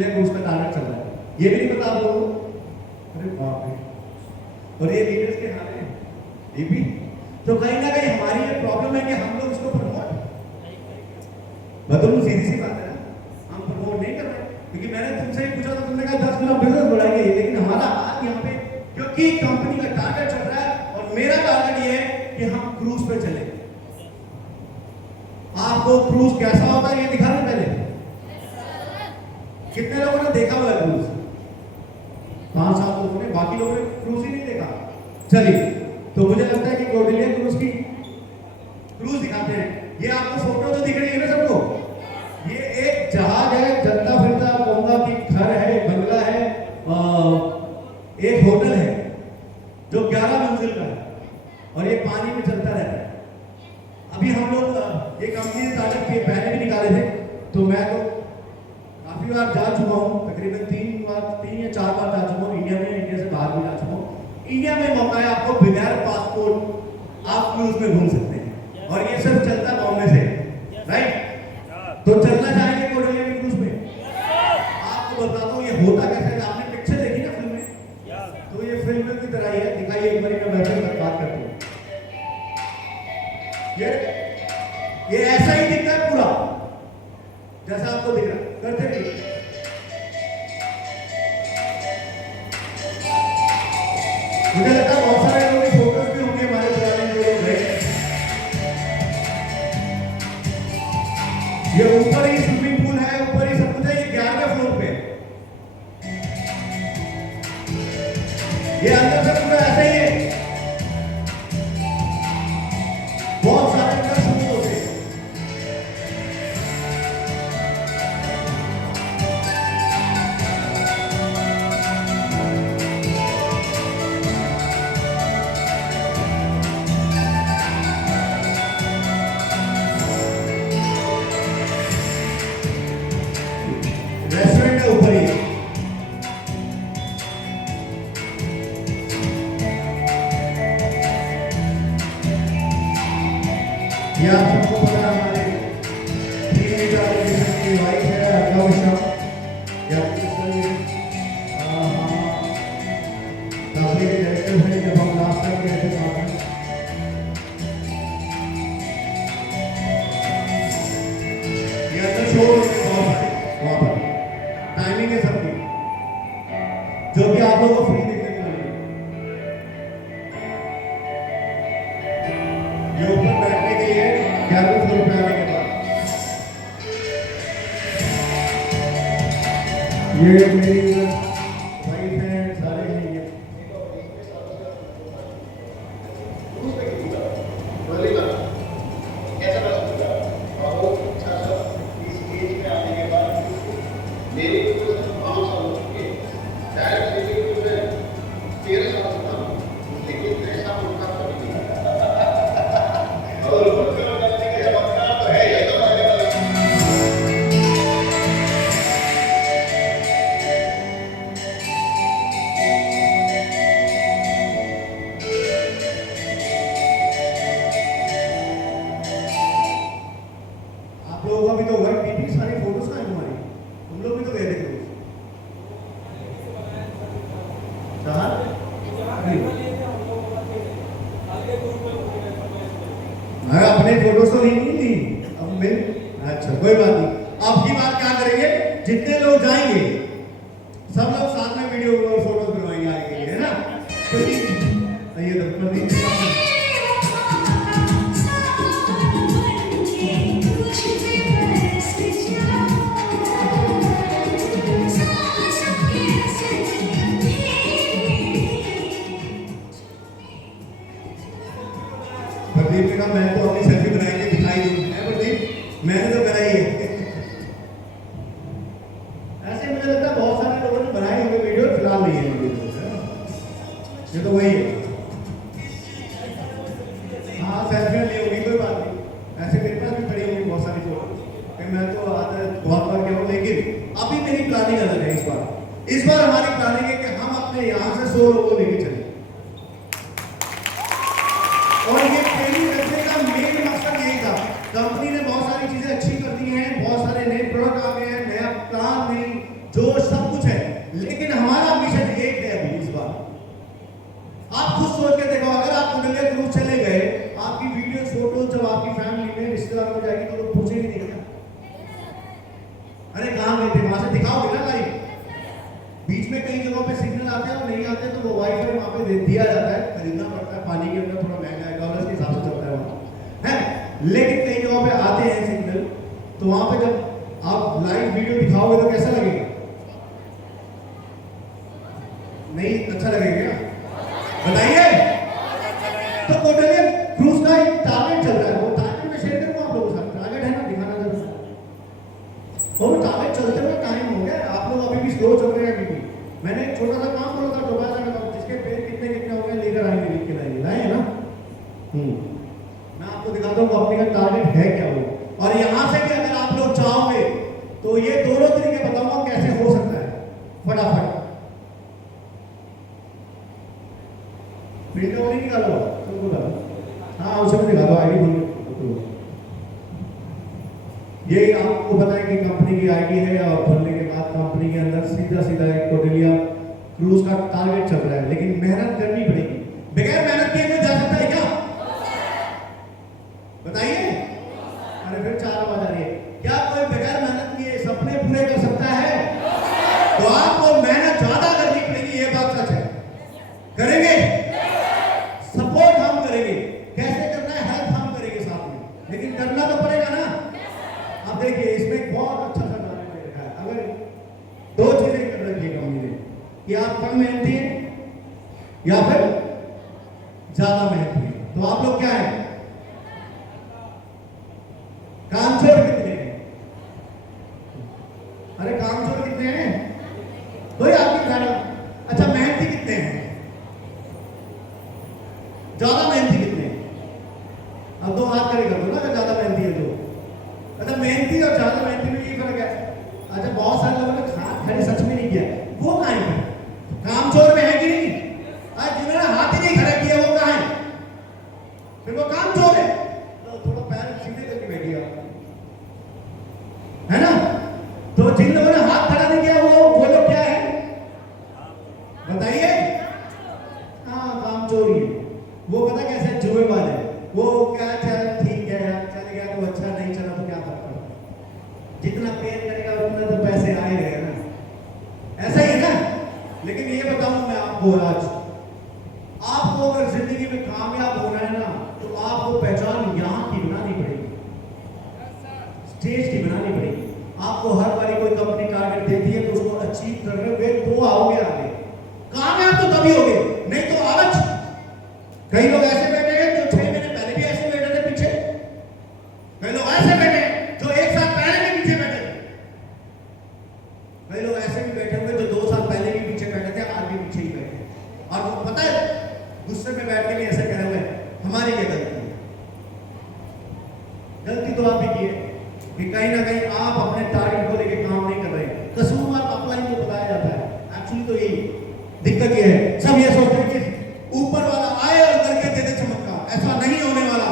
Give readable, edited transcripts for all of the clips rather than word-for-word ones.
Golden cruise का target चल रहा है, ये भी नहीं पता आप लोगों को? अरे बाप रे, और ये लीडर्स के हाथ में ये भी, तो कहीं ना कहीं हमारी ये प्रॉब्लम है कि हम लोग इसको प्रमोट, बदलू सीधी सी बात है ना, हम प्रमोट नहीं कर रहे, क्योंकि मैंने तुमसे ही पूछा तो तुमने कहा 10 गुना बिजनेस बढ़ाएंगे, लेकिन हमारा हाथ यहाँ पे, क्योंकि कंपनी का टारगेट चल रहा है और मेरा टारगेट ये है कि हम क्रूज पे चले। आपको क्रूज कैसा होता है ये दिखा दें पहले, कितने लोगों ने देखा हुआ है क्रूज? 5-7 लोगों ने, बाकी लोगों ने क्रूज ही नहीं देखा। चलिए, तो मुझे लगता है कि कौटिल्य क्रूज की क्रूज दिखाते हैं। ये आपको फोटो तो दिख रही है ना सबको? ये एक जहाज है, चलता फिरता कहूंगा कि घर है, बंगला है, एक होटल है जो 11 मंजिल का है और ये पानी में चलता रहता है। अभी हम लोग ये कंपनी ने तारीफ के पहले भी निकाले थे, तो मैं तो काफी बार जा चुका हूँ, तकरीबन 3 या 4 बार जा चुका हूँ इंडिया में, इंडिया से बाहर भी जा चुका हूँ। इंडिया में मौका है आपको, बिना पासपोर्ट आप क्रूज में घूम सकते हैं, और ये सिर्फ चलता बॉम्बे से, राइट? तो चलना चाहेंगे कौटिल्य के क्रूज में? आपको बताता हूँ ये होता कैसे है। आपने पिक्चर देखी ना फिल्म में, तो ये फिल्म की तरह ही है, दिखाइए एक बार, मैं बैठे तक बात करते हैं। ये ऐसा ही दिखता है पूरा, जैसा आपको दिख रहा है, करते नहीं। मुझे लगता है बहुत सारे लोग फोटोज भी होंगे हमारे पुराने जो लोग गए। ये ऊपर ही स्विमिंग पूल है, ऊपर ही सब कुछ है, ये 11वें फ्लोर पे, ये अंदर से पूरा ऐसा ही है, बहुत सारे अंदर शुरू होते हैं। रेस्टोरेंट है ऊपर ही, ये आप सबको पता है, हमारे की वाइफ है अभिनव शर्मा, या कंपनी के डायरेक्टर हैं, जब हम लास्ट टाइम गए थे वहाँ पर। ये अंदर शो वहाँ पर टाइमिंग है सबकी, जो कि आप लोगों को फ्री देखने को मिलेगी। ये ऊपर बैठने के लिए 11वें फ्लोर पे आने के बाद, ये मेरी वाइफ है, सारे हैं ये। आप लोगों का भी तो होगा, कितनी सारी फोटोज का है तुम्हारी, तुम लोग भी तो गए थे क्रूज। मैं अपने फोटोज तो नहीं ली, अब मैं, अच्छा कोई बात नहीं। अब की बात क्या करेंगे, जितने लोग जाएंगे सब लोग साथ में वीडियो और फोटोज बनवाएंगे आगे, है ना? तो ये प्रदीप ने कहा मैं तो अपनी सेल्फी बनाई के दिखाई दूं, है प्रदीप? मैंने तो बनाई है। ऐसे मुझे लगता है बहुत सारे लोगों ने बनाए होंगे वीडियो, फिलहाल नहीं है ये तो वही है। हाँ सेल्फी ली होगी, कोई बात नहीं, ऐसे मेरे पास भी पड़ी होंगी बहुत सारी फोटो, मैं तो आता बहुत बार क्या हूँ, लेकिन अभी मेरी प्लानिंग अलग है। इस बार हमारी प्लानिंग है कि हम अपने यहाँ से 100 लोगों को लेके चले, और ये ट्रेनिंग रखने का मेन मकसद यही था। कंपनी ने बहुत सारी चीजें अच्छी कर दी हैं, बहुत सारे नए प्रोडक्ट आ गए हैं, नया प्लान नहीं, जोश, सब कुछ है, लेकिन हमारा मिशन एक है अभी इस बार। आप खुद सोच के देखो, अगर आप कुंडलिया क्रूज चले गए, आपकी वीडियो फोटो जब आपकी फैमिली में रिश्तेदार हो जाएगी तो लोग पूछेंगे नहीं क्या, अरे कहाँ गए थे, वहां से दिखाओगे ना लाइव। बीच में कई जगहों पे सिग्नल आते हैं और नहीं आते तो वो वाईफाई वहां पे दिया जाता है, खरीदना पड़ता है, पानी के अंदर थोड़ा महंगा है, डॉलर्स के हिसाब से चलता है वहाँ है। लेकिन कई जगहों पे आते हैं सिग्नल, तो वहां पे जब आप लाइव वीडियो दिखाओगे तो कैसा लगेगा? नहीं अच्छा लगेगा, बताइए। तो कुंडलिया क्रूज का एक टारगेट चल रहा है, वो टारगेट में शेयर करूंगा आप लोगों के साथ। टारगेट है ना, दिखाना जरूर। वो टारगेट चलते हुए टाइम हो गया, आप लोग अभी भी स्लो चल रहे हैं। अभी भी मैंने एक छोटा सा काम बोला था, दोबारा लगाओ, जिसके पेड़ कितने कितने हो गए लेकर आएंगे, लिख के लाएंगे, लाए ना। मैं आपको दिखाता हूँ अपने का टारगेट है क्या वो। और यहां से भी अगर आप लोग चाहोगे तो ये दोनों तरीके बताऊंगा कैसे हो सकता है, फटाफट। प्रिंट आउट निकालो, हाँ उसे भी दिखा दो, आईडी बोल। ये आपको पता है कि कंपनी की आईडी है, और खोलने के बाद कंपनी के अंदर सीधा सीधा एक कुंडलिया क्रूज का टारगेट चल रहा है, लेकिन मेहनत करनी पड़ेगी। बगैर मेहनत किए कोई जा सकता है क्या? बताइए। अरे फिर 4 आवाज आ रही है, क्या कोई बगैर मेहनत किए सपने पूरे कर सकता है? तो आपको मेहनत ज्यादा करनी पड़ेगी, ये बात सच है। करेंगे? सपोर्ट हम करेंगे, कैसे करना है हेल्प हम करेंगे साथ में, लेकिन करना तो पड़ेगा ना। अब देखिए इसमें एक बहुत अच्छा सा टारगेट दे रखा है। अगर 2 चीजें कर रखी है कंपनी ने कि आप कम मेहनती हैं या फिर ज्यादा मेहनती हैं, तो आप लोग क्या है? कामचोर कितने हैं? अरे कामचोर कितने हैं? कोई आपकी गाड़ी। अच्छा मेहनती कितने हैं? ज्यादा मेहनती कितने हैं? अब 2 हाथ खड़े कर दो ना अगर ज्यादा मेहनती है तो। अच्छा मेहनती और ज्यादा मेहनती में ये फर्क है। अच्छा बहुत सारे लोगों ने हाथ खड़े सच में नहीं किया, वो कहाँ है? कामचोर में है कि नहीं? आज जिन्होंने हाथ ही नहीं खड़े किया वो कहाँ है? फिर वो कामचोर है। तो थोड़ा पैर सीधे करके बैठिए आप, है ना। तो जिन लोगों ने हाथ खड़ा नहीं किया वो लोग क्या है बताइए? हाँ कामचोर ही। वो पता कैसे जुएबाज है, वो क्या चल ठीक है यार, चल गया तो अच्छा, नहीं चला तो क्या फर्क पड़ता, जितना पेड़ करेगा उतना तो पैसे आए रहे ना, ऐसा ही है ना। लेकिन ये बताऊं मैं आपको, आज आपको अगर जिंदगी में कामयाब होना है ना, तो आपको पहचान यहाँ की बनानी पड़ेगी, स्टेज की बनानी पड़ेगी। आपको हर बारी कोई कंपनी टारगेट देती है तो उसको अचीव करने हुए तो आओगे आगे, कामयाब तो तभी होगे, नहीं तो आज कई लोग ऐसे बैठे हैं जो 6 महीने पहले भी ऐसे बैठे थे पीछे, कई लोग ऐसे बैठे जो 1 साल पहले भी पीछे बैठे थे, कई लोग ऐसे भी बैठे हुए जो 2 साल पहले भी पीछे बैठे थे, आज भी पीछे ही बैठे। और वो पता है गुस्से में बैठ के भी ऐसे कहे हुए हमारी क्या गलती है? गलती तो आप ही की है कि कहीं ना कहीं आप अपने टारगेट को लेकर काम नहीं कर रहे। कसूरवार अपलाइन को बताया जाता है, एक्चुअली तो यही दिक्कत ये है। सब ये सोचते हैं कि ऊपर वाला आए और करके दे दे चमत्कार, ऐसा नहीं होने वाला।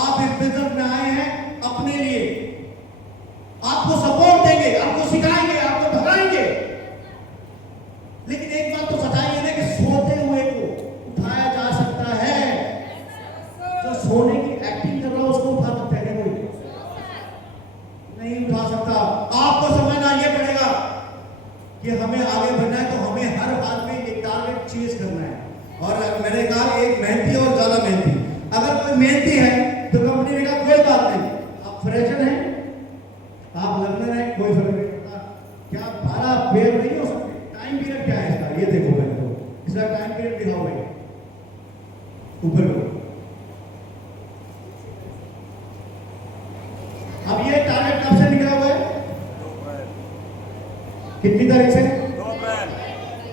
आप इस बिजनेस में आए हैं अपने लिए, आपको सपोर्ट देंगे, आपको सिखाएंगे, आपको भगाएंगे, लेकिन एक बात तो सच्चाई है ना कि सोते हुए को उठाया जा सकता है। जो सोने की एक्टिंग कर रहा है उसको उठा सकता है कोई? नहीं उठा सकता। आपको समझना ये पड़ेगा कि हमें आगे बढ़ना है तो हमें हर हाल में एक टारगेट चेज करना है। और मैंने कहा एक मेहनती और ज्यादा मेहनती। अगर कोई मेहनती है तो कंपनी ने कहा कोई बात नहीं, आप फ्रेशर हैं, आप लर्नर हैं, कोई फर्क नहीं पड़ता। क्या 12 पेड़ नहीं हो सकते? टाइम पीरियड क्या है इसका ये देखो पहले तो, इसका टाइम पीरियड दिखाओ भाई, ऊपर करो। अब ये टारगेट कब से निकला हुआ है? कितनी तारीख से?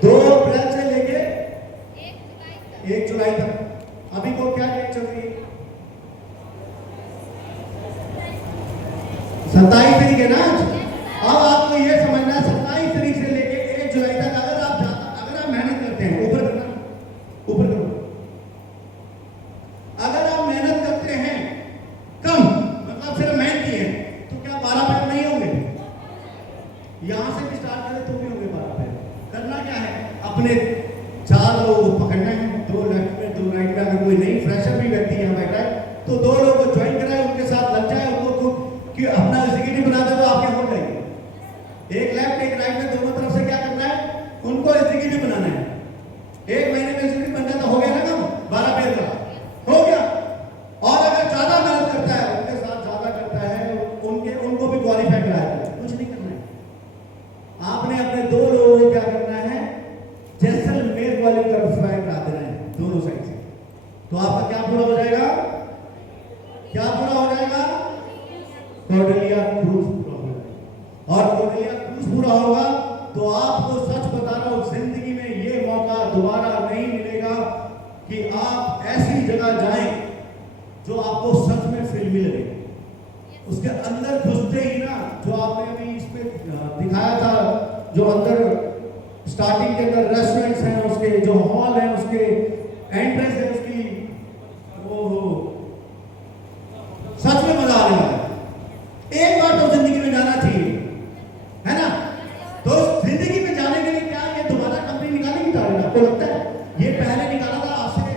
2 अप्रैल से लेके 1 जुलाई तक। अभी को क्या डेट चल रही है? 27 तारीख है ना। अब आपको ये समझना है 27 तारीख से लेके 1 जुलाई तक अगर आप मेहनत करते हैं, ऊपर करना, ऊपर करो। अगर आप मेहनत करते हैं कम, मतलब सिर्फ मेहनती है, तो क्या 12 पैर नहीं होंगे? यहां से भी स्टार्ट करें तो भी एग्जीक्यूटिव बनाना है, 1 महीने में एग्जीक्यूटिव बन जाता, हो गया ना काम, 12 पेड़ का हो गया। और अगर ज्यादा मेहनत करता है, उनके साथ ज्यादा करता है, उनको भी क्वालिफाई कराया है, कुछ नहीं करना है। आपने अपने 2 लोगों को क्या करना है, जैसलमेर वाले क्वालिफाई करा देना है दोनों साइड से। तो आपका क्या पूरा हो जाएगा, क्या पूरा हो जाएगा, कॉर्डेलिया क्रूज पूरा हो जाएगा। और कॉर्डेलिया क्रूज पूरा होगा तो आपको सच बता रहा हूं, जिंदगी में ये मौका दोबारा नहीं मिलेगा कि आप ऐसी जगह जाएं जो आपको सच में फिल्मी लगे। उसके अंदर घुसते ही ना, जो आपने अभी इसमें दिखाया था, जो अंदर स्टार्टिंग के अंदर रेस्टोरेंट्स हैं, उसके जो हॉल है, उसके एंट्रेंस है, उसकी वो सच में मजा आने वाला है। एक बार तो जिंदगी में जाना चाहिए, है ना। तो जिंदगी में जाने के लिए क्या ये दोबारा कंपनी निकालेगी तारे, आपको लगता है? ये पहले निकाला था, आज से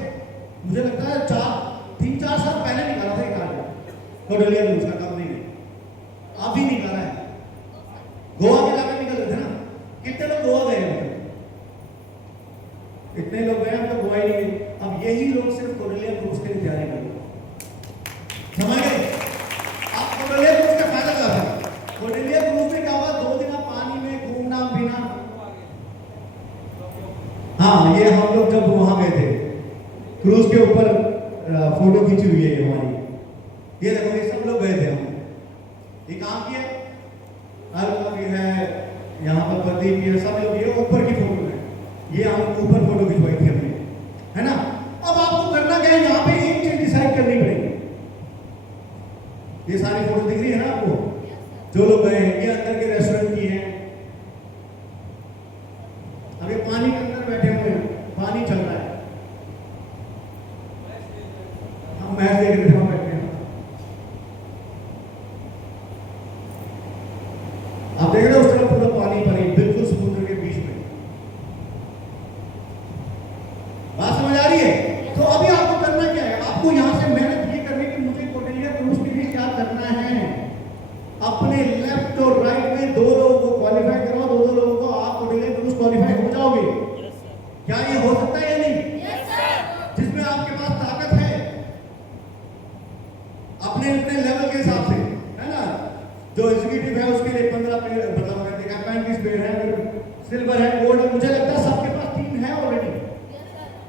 मुझे लगता है 3-4 साल पहले निकाला था ये कार्ड, कॉर्डेलिया क्रूज का कंपनी ने अभी निकाला है। गोवा के जाकर निकल रहे थे ना, कितने लोग गोवा गए हैं? इतने लोग गए, हम तो गोवा ही नहीं गए। अब यही लोग सिर्फ कॉर्डेलिया क्रूज के लिए तैयारी कर रहे हैं, समझ गए? आप कॉर्डेलिया क्रूज का फायदा क्या है? कॉर्डेलिया क्रूज में क्या हुआ, 2 दिन पानी में घूमना पीना। हाँ, ये हम लोग जब वहां गए थे, क्रूज के ऊपर फोटो खींची हुई है हमारी, ये देखो, ये सब लोग गए थे, हम ये काम किया, अलग है यहाँ पर, प्रदीप ये सब लोग, ये ऊपर की फोटो है, ये हम ऊपर फोटो खिंचवाई थी हमने, है ना। अब आपको करना क्या है, यहाँ पे एक चीज डिसाइड करनी पड़ेगी। ये सारी फोटो दिख रही है ना आपको, जो लोग गए हैं, ये अंदर के रेस्टोरेंट की है। अब ये पानी के अंदर बैठे हुए हैं, पानी चल रहा है, हम मैच देख रहे थे, हम बैठे हैं। आप देख रहे हो उस तरफ पूरा पानी पानी, बिल्कुल समुद्र के बीच में। बात समझ आ रही है? तो अभी आपको करना क्या है, आपको यहां से मेहनत ये करनी कि मुझे कॉर्डेलिया क्रूज के लिए क्या करना है। अपने लेफ्ट और राइट में 2 लोगों को क्वालिफाई कराओ, 2 लोगों को, आप कॉर्डेलिया क्रूज क्वालिफाई हो जाओगे। क्या ये हो सकता है या नहीं? जिसमें आपके पास ताकत है, अपने अपने लेवल के हिसाब से, है ना। जो एग्जीक्यूटिव है उसके लिए 15 पेड़, मतलब अगर देखा 35 पेड़ है, सिल्वर है, गोल्ड है, मुझे लगता है सबके पास 3 है ऑलरेडी।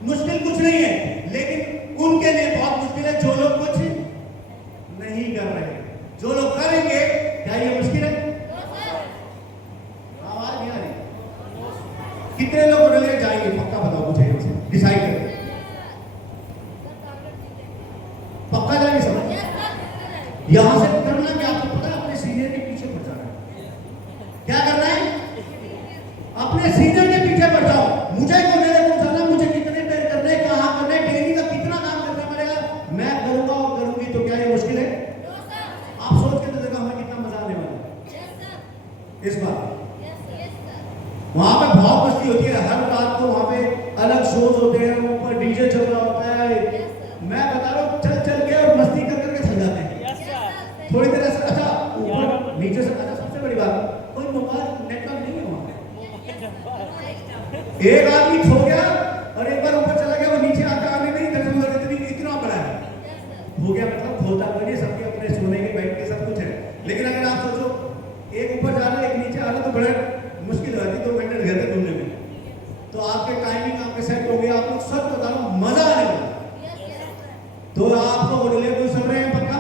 मुश्किल कुछ नहीं है, लेकिन उनके लिए बहुत मुश्किल है जो लोग कुछ नहीं कर रहे। जो लोग करेंगे, क्या ये मुश्किल है? आवाज नहीं आ रही। कितने लोग कॉर्डेलिया जाएंगे, पक्का बताओ मुझे, यहाँ से डिसाइड करें, पक्का जाएंगे सब? यहां से करना क्या, आपको पता है? अपने सीनियर के पीछे बढ़ जाना है। क्या करना है? अपने सीनियर के पीछे बढ़ जाओ। मुझे कॉर्डेलिया क्रूज जाना, मुझे कितने पेड़ करने, कहां करने, डेली का कितना काम करना पड़ेगा, मैं करूंगा और करूंगी, तो क्या ये मुश्किल है? आप सोच के तो देखो हमें कितना मजा आने वाला है इस बार। वहां पे बहुत मस्ती होती है, हर रात को वहां पे अलग शोज होते हैं, ऊपर डीजे चल रहा होता है। मैं बता रहा हूँ, चल चल के और मस्ती कर करके चल जाते हैं थोड़ी देर ऐसा। अच्छा, ऊपर नीचे से, अच्छा सबसे बड़ी बात, कोई मोबाइल नेटवर्क नहीं है वहां पे। एक आदमी खो गया और एक बार ऊपर चला गया, वो नीचे आकर आने नहीं, इतना बड़ा है, हो गया, मतलब खोलता कोई नहीं, सबके अपने सोने के बेड के सब कुछ है। लेकिन अगर आप सोचो, एक ऊपर जा रहा है, एक नीचे आ रहा है, तो बड़ा मुश्किल हो जाती है 2 घंटे घर तक घूमने में। तो आपके टाइमिंग आपके सेट हो गया, आप लोग सब बता रहा हूं, मजा आने वाला। तो आपको कॉर्डेलिया क्रूज सुन रहे हैं पक्का?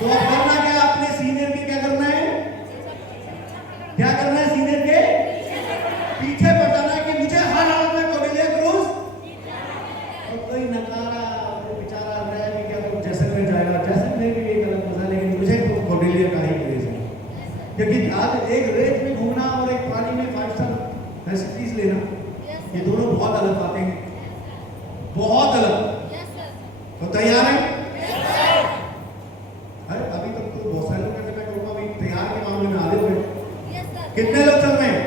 तो आप करना क्या, अपने सीनियर के क्या करना है, क्या करना है, सीनियर के पीछे बताना है कि मुझे हर हाल में कॉर्डेलिया क्रूज। और कोई नकारा बेचारा रह भी क्या, तो जैसलमेर जाएगा, जैसलमेर के लिए अलग मजा, लेकिन मुझे तो कॉर्डेलिया का ही क्रेज है। क्योंकि आज एक रेत में घूमना और एक पानी में 5 स्टार फैसिलिटीज लेना, ये दोनों बहुत अलग बातें हैं, बहुत अलग। तो तैयार है? अभी तक तो बहुत सारे लोग कहते हैं, मैं कहूँगा भाई तैयार के मामले में आधे हुए। कितने लोग चल रहे हैं?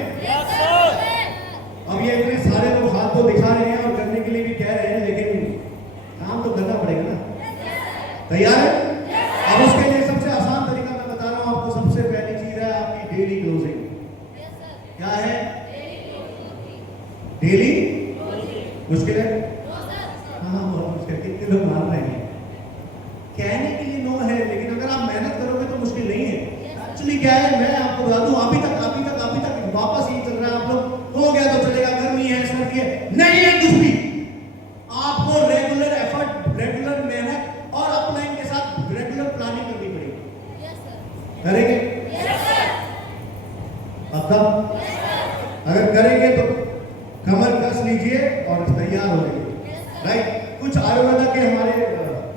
अब ये इतने सारे लोग हाथ तो दिखा रहे हैं और करने के लिए भी कह रहे हैं, लेकिन काम तो करना पड़ेगा ना। तैयार है? अब उसके लिए सबसे आसान तरीका मैं बता रहा हूँ आपको। सबसे पहली चीज है आपकी डेली क्लोजिंग। क्या है? डेली मुश्किल है? हाँ बहुत मुश्किल। कितने लोग मान रहे हैं? कहने के लिए नो है, लेकिन अगर आप मेहनत करोगे तो मुश्किल नहीं है। एक्चुअली क्या है, मैं आपको बता दूं, अभी तक वापस यही चल रहा है। आप लोग हो गया तो चलेगा, गर्मी है, सर्दी है, नहीं है कुछ भी। आपको रेगुलर एफर्ट, रेगुलर मेहनत और अपलाइन के साथ रेगुलर प्लानिंग करनी पड़ेगी। करेंगे? अब अगर करेंगे तो कमर कस लीजिए और तैयार हो जाइए। राइट? कुछ आयुर्वेदा के हमारे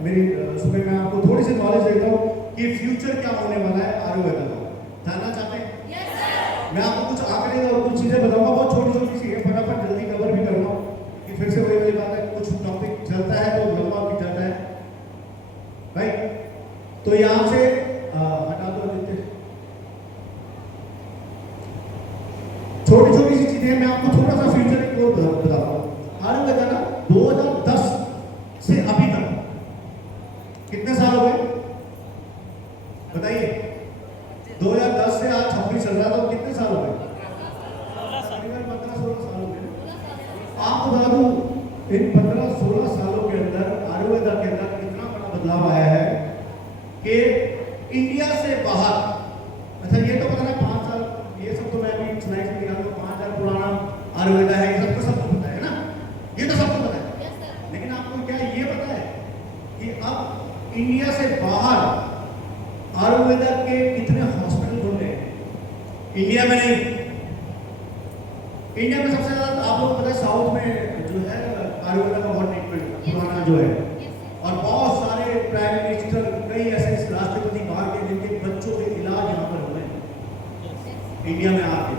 मेरी सुबह मैं आपको थोड़ी सी नॉलेज देता हूँ कि फ्यूचर क्या होने वाला है आयुर्वेदा का। जानना चाहते हैं? मैं आपको कुछ आंकड़े और कुछ चीजें बताऊंगा, बहुत छोटी छोटी सी है, फटाफट जल्दी कवर भी करूंगा कि फिर से वही वाली बात है, कुछ टॉपिक चलता है तो लंबा भी जाता है। राइट? तो यहां से हटा दो देते, छोटी छोटी सी चीजें मैं आपको थोड़ा सा फ्यूचर को बताता हूँ। आयुर्वेदा ना 2010 से अभी तक कितने साल हो गए बताइए? 2010 से आज 26 चल रहा, तो कितने साल हो गए? 15-16 साल हो गए। आपको बता दूं, इन 15-16 सालों के अंदर आयुर्वेदा के अंदर इतना बड़ा बदलाव आया है कि इंडिया से बाहर, अच्छा ये तो पता ना 5 साल, ये सब तो मैं अभी स्लाइड में दिखा दूं, 5000 पुराना आयुर्वेदा है, ये सबको पता है ना, ये तो सबको पता है। लेकिन आपको क्या ये पता है कि अब इंडिया से बाहर आयुर्वेदा के कितने हॉस्पिटल खुल गए? इंडिया में नहीं, इंडिया में सबसे ज्यादा आप लोग पता है साउथ में जो है आयुर्वेदा का बहुत ट्रीटमेंट पुराना जो है, और बहुत सारे प्राइम मिनिस्टर, कई ऐसे राष्ट्रपति बाहर के जिनके बच्चों के इलाज यहाँ पर हो रहे इंडिया में आके।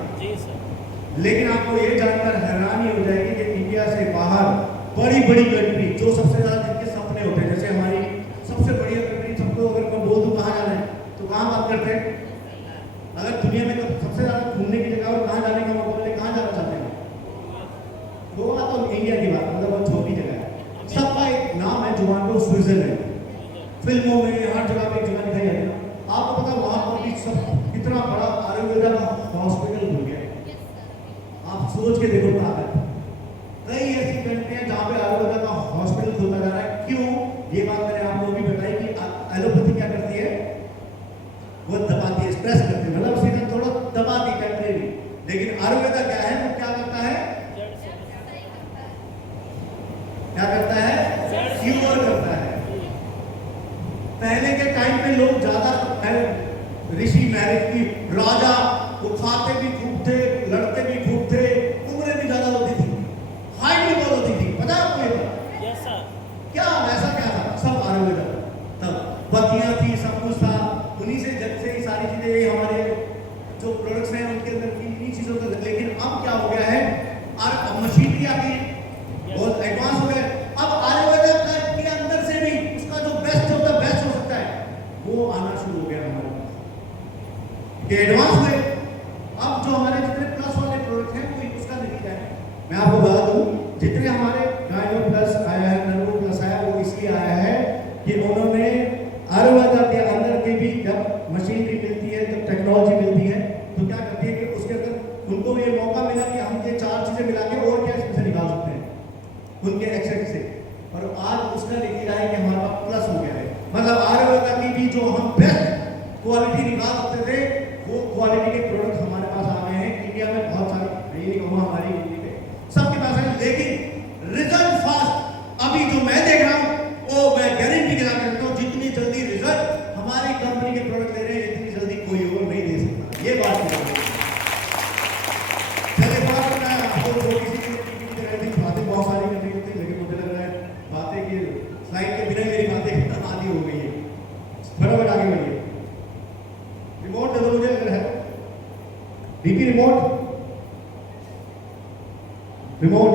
लेकिन आपको ये जानकर हैरानी हो जाएगी कि इंडिया से बाहर बड़ी बड़ी कंट्री जो सबसे ज्यादा जिनके सपने होते हैं, जैसे हमारी सबसे बढ़िया कंट्री, सबको अगर मैं बोल दूं कहाँ जाना है तो कहाँ बात करते हैं? अगर दुनिया में सबसे ज्यादा घूमने की जगह और कहाँ जाने का मौका मिले, कहाँ जाना चाहते हैं? गोवा तो इंडिया की बात, मतलब बहुत छोटी जगह है, सबका एक नाम है जुबान पे, स्विट्जरलैंड। फिल्मों में हर जगह पे एक जगह दिखाई जाती है। आपको पता वहां पर भी सब कितना बड़ा आयुर्वेदा का हॉस्पिटल खुल गया है। आप सोच के देखो कहाँ है। कई ऐसी कंट्रियां जहाँ पे आयुर्वेदा का हॉस्पिटल खुलता जा रहा है। क्यों? ये बात मैंने आपको भी बताई कि एलोपैथी क्या करती है, वो दबाती है, स्ट्रेस करती है, मतलब सीधा थोड़ा दबाती है टेम्परेरी। लेकिन आयुर्वेदा क्या है, वो क्या करता है? क्या करता है? क्यूर करता है। पहले के टाइम पे लोग ज्यादा ऋषि महर्षि की राजा, वो खाते भी खूब थे, लड़ते भी खूब थे, उम्रें भी ज्यादा होती थी, हाइट भी बहुत होती थी। पता है आपको ये बात? Yes sir. क्या वैसा क्या था? सब आयुर्वेदा, तब बत्तियां थी, सब कुछ था, उन्हीं से जब से ही सारी चीजें हमारे जो प्रोडक्ट्स हैं उनके अंदर की इन्हीं चीजों का। लेकिन अब क्या हो गया है, और मशीनरी आ गई, बहुत एडवांस हो गया। अब आयुर्वेदा के अंदर से भी उसका जो बेस्ट होता है, बेस्ट हो सकता है, वो आना शुरू हो गया हमारे पास, एडवांस हुए। अब जो हमारे जितने प्लस वाले प्रोडक्ट हैं वो उसका नतीजा है। मैं आपको बता दूं, जितने हमारे गायनो प्लस आया है, नर्वो प्लस आया, वो इसलिए आया है कि उन्होंने आयुर्वेदा के अंदर के भी जब मशीनरी मिलती है, जब टेक्नोलॉजी मिलती है, तो क्या करती है कि उसके अंदर उनको ये मौका मिला कि हम ये 4 चीजें मिला के और क्या इसमें से निकाल सकते हैं उनके एक्सेस से। और आज उसका नतीजा है कि हमारा प्लस हो गया है। मतलब आयुर्वेदा की भी जो हम बेस्ट क्वालिटी निकाल सकते थे, वो क्वालिटी के प्रोडक्ट हमारे पास आ गए हैं। इंडिया में बहुत सारे, ये नहीं कहूँगा हमारी इंडिया में सबके पास है, लेकिन रिजल्ट फास्ट अभी जो मैं देख रहा हूँ, वो मैं गारंटी के साथ कहता हूँ, जितनी जल्दी रिजल्ट हमारी कंपनी के प्रोडक्ट दे रहे हैं, इतनी जल्दी कोई और नहीं दे सकता। ये बात है। चलिए बात मैं आपको थोड़ी सी बातें बहुत सारी करनी होती, लेकिन मुझे लग रहा है बातें की स्लाइड के बिना मेरी बातें आधी हो गई है। फटाफट आगे बढ़िए। रिमोट दे दो मुझे अगर है, डीपी रिमोट, रिमोट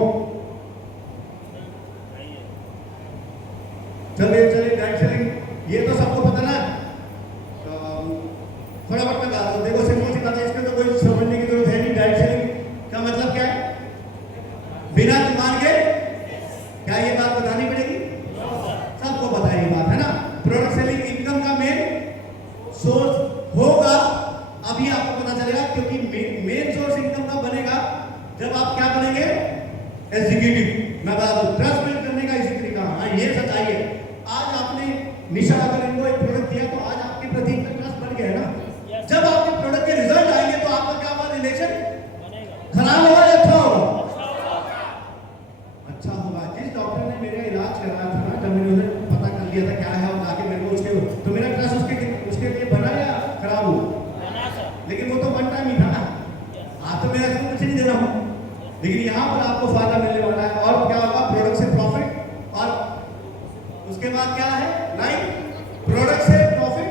चलिए चलिए। डाइट सेलिंग ये तो सबको पता ना, फटाफट में बता दो। देखो सिंपल सी बात है, इसमें तो कोई समझने की जरूरत है नहीं। डाइट सेलिंग का मतलब क्या है? बिना दुकान के, क्या ये बात बतानी पड़ेगी? सबको पता है ये बात, है ना। प्रोडक्ट सेलिंग इनकम का मेन सोर्स होगा, अभी आपको पता चलेगा, क्योंकि मेन सोर्स इनकम का बनेगा जब आप क्या बनेंगे? एग्जीक्यूटिव, मैं बता दूं ट्रस्ट बिल्ड करने का इसी तरीका। हाँ ये सच्चाई है। आज आपने निशा अगर इनको एक प्रोडक्ट दिया तो आज आपके प्रति इतना ट्रस्ट बढ़ गया है ना। जब आपके प्रोडक्ट के रिजल्ट आएंगे तो आपका क्या होगा, रिलेशन खराब होगा या अच्छा होगा? अच्छा होगा। जिस डॉक्टर ने मेरा इलाज कराया था ना, जब मैंने उन्हें पता कर लिया था क्या है और जाके मेरे को उसके तो मेरा ट्रस्ट उसके लिए बना या खराब हुआ? लेकिन वो तो वन टाइम ही था ना। आज तो मैं इसको कुछ नहीं दे रहा हूँ, लेकिन यहाँ पर आपको फायदा मिलने वाला है। और क्या होगा, प्रोडक्ट से प्रॉफिट, और उसके बाद क्या है लाइन, प्रोडक्ट से प्रॉफिट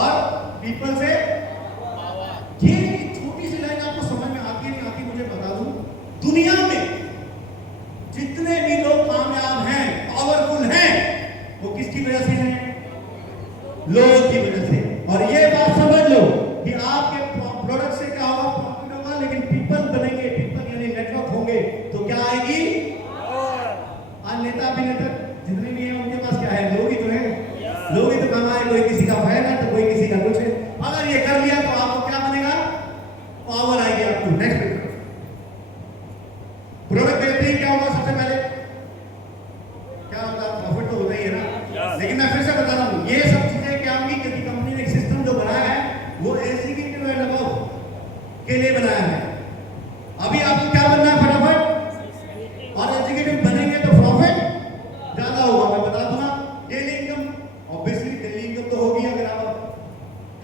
और पीपल से। ये छोटी सी लाइन आपको समझ में आती है नहीं आती मुझे बता दूं, दुनिया में जितने भी लोग कामयाब हैं, पावरफुल हैं, वो किसकी वजह से हैं? लोगों की वजह से। और ये बात समझ लो कि आपके प्रोडक्ट से क्या होगा, प्रॉफिट होगा, लेकिन पीपल बनेंगे, पीपल यानी नेटवर्क होंगे तो क्या आएगी? आज नेता अभिनेता जितने भी हैं उनके पास क्या है, लोग ही तो हैं। लोग ही तो कमाए, कोई किसी का फैन है तो कोई किसी का कुछ है। अगर ये कर लिया तो आपको क्या बनेगा, पावर आएगी आपको। नेक्स्ट प्रोडक्ट बेचते ही क्या होगा, सबसे पहले क्या होगा, प्रॉफिट तो होता ही है ना। लेकिन मैं फिर से बता रहा हूं, ये सब चीजें क्या होंगी, क्योंकि कंपनी ने एक सिस्टम जो बनाया है वो एग्जीक्यूटिव एंड अबव के लिए बनाया है। अभी आपको क्या बनना है फटाफट, और एग्जीक्यूटिव बनेंगे तो प्रॉफिट ज्यादा होगा। मैं बता दूंगा, daily income, obviously daily income तो होगी। अगर आप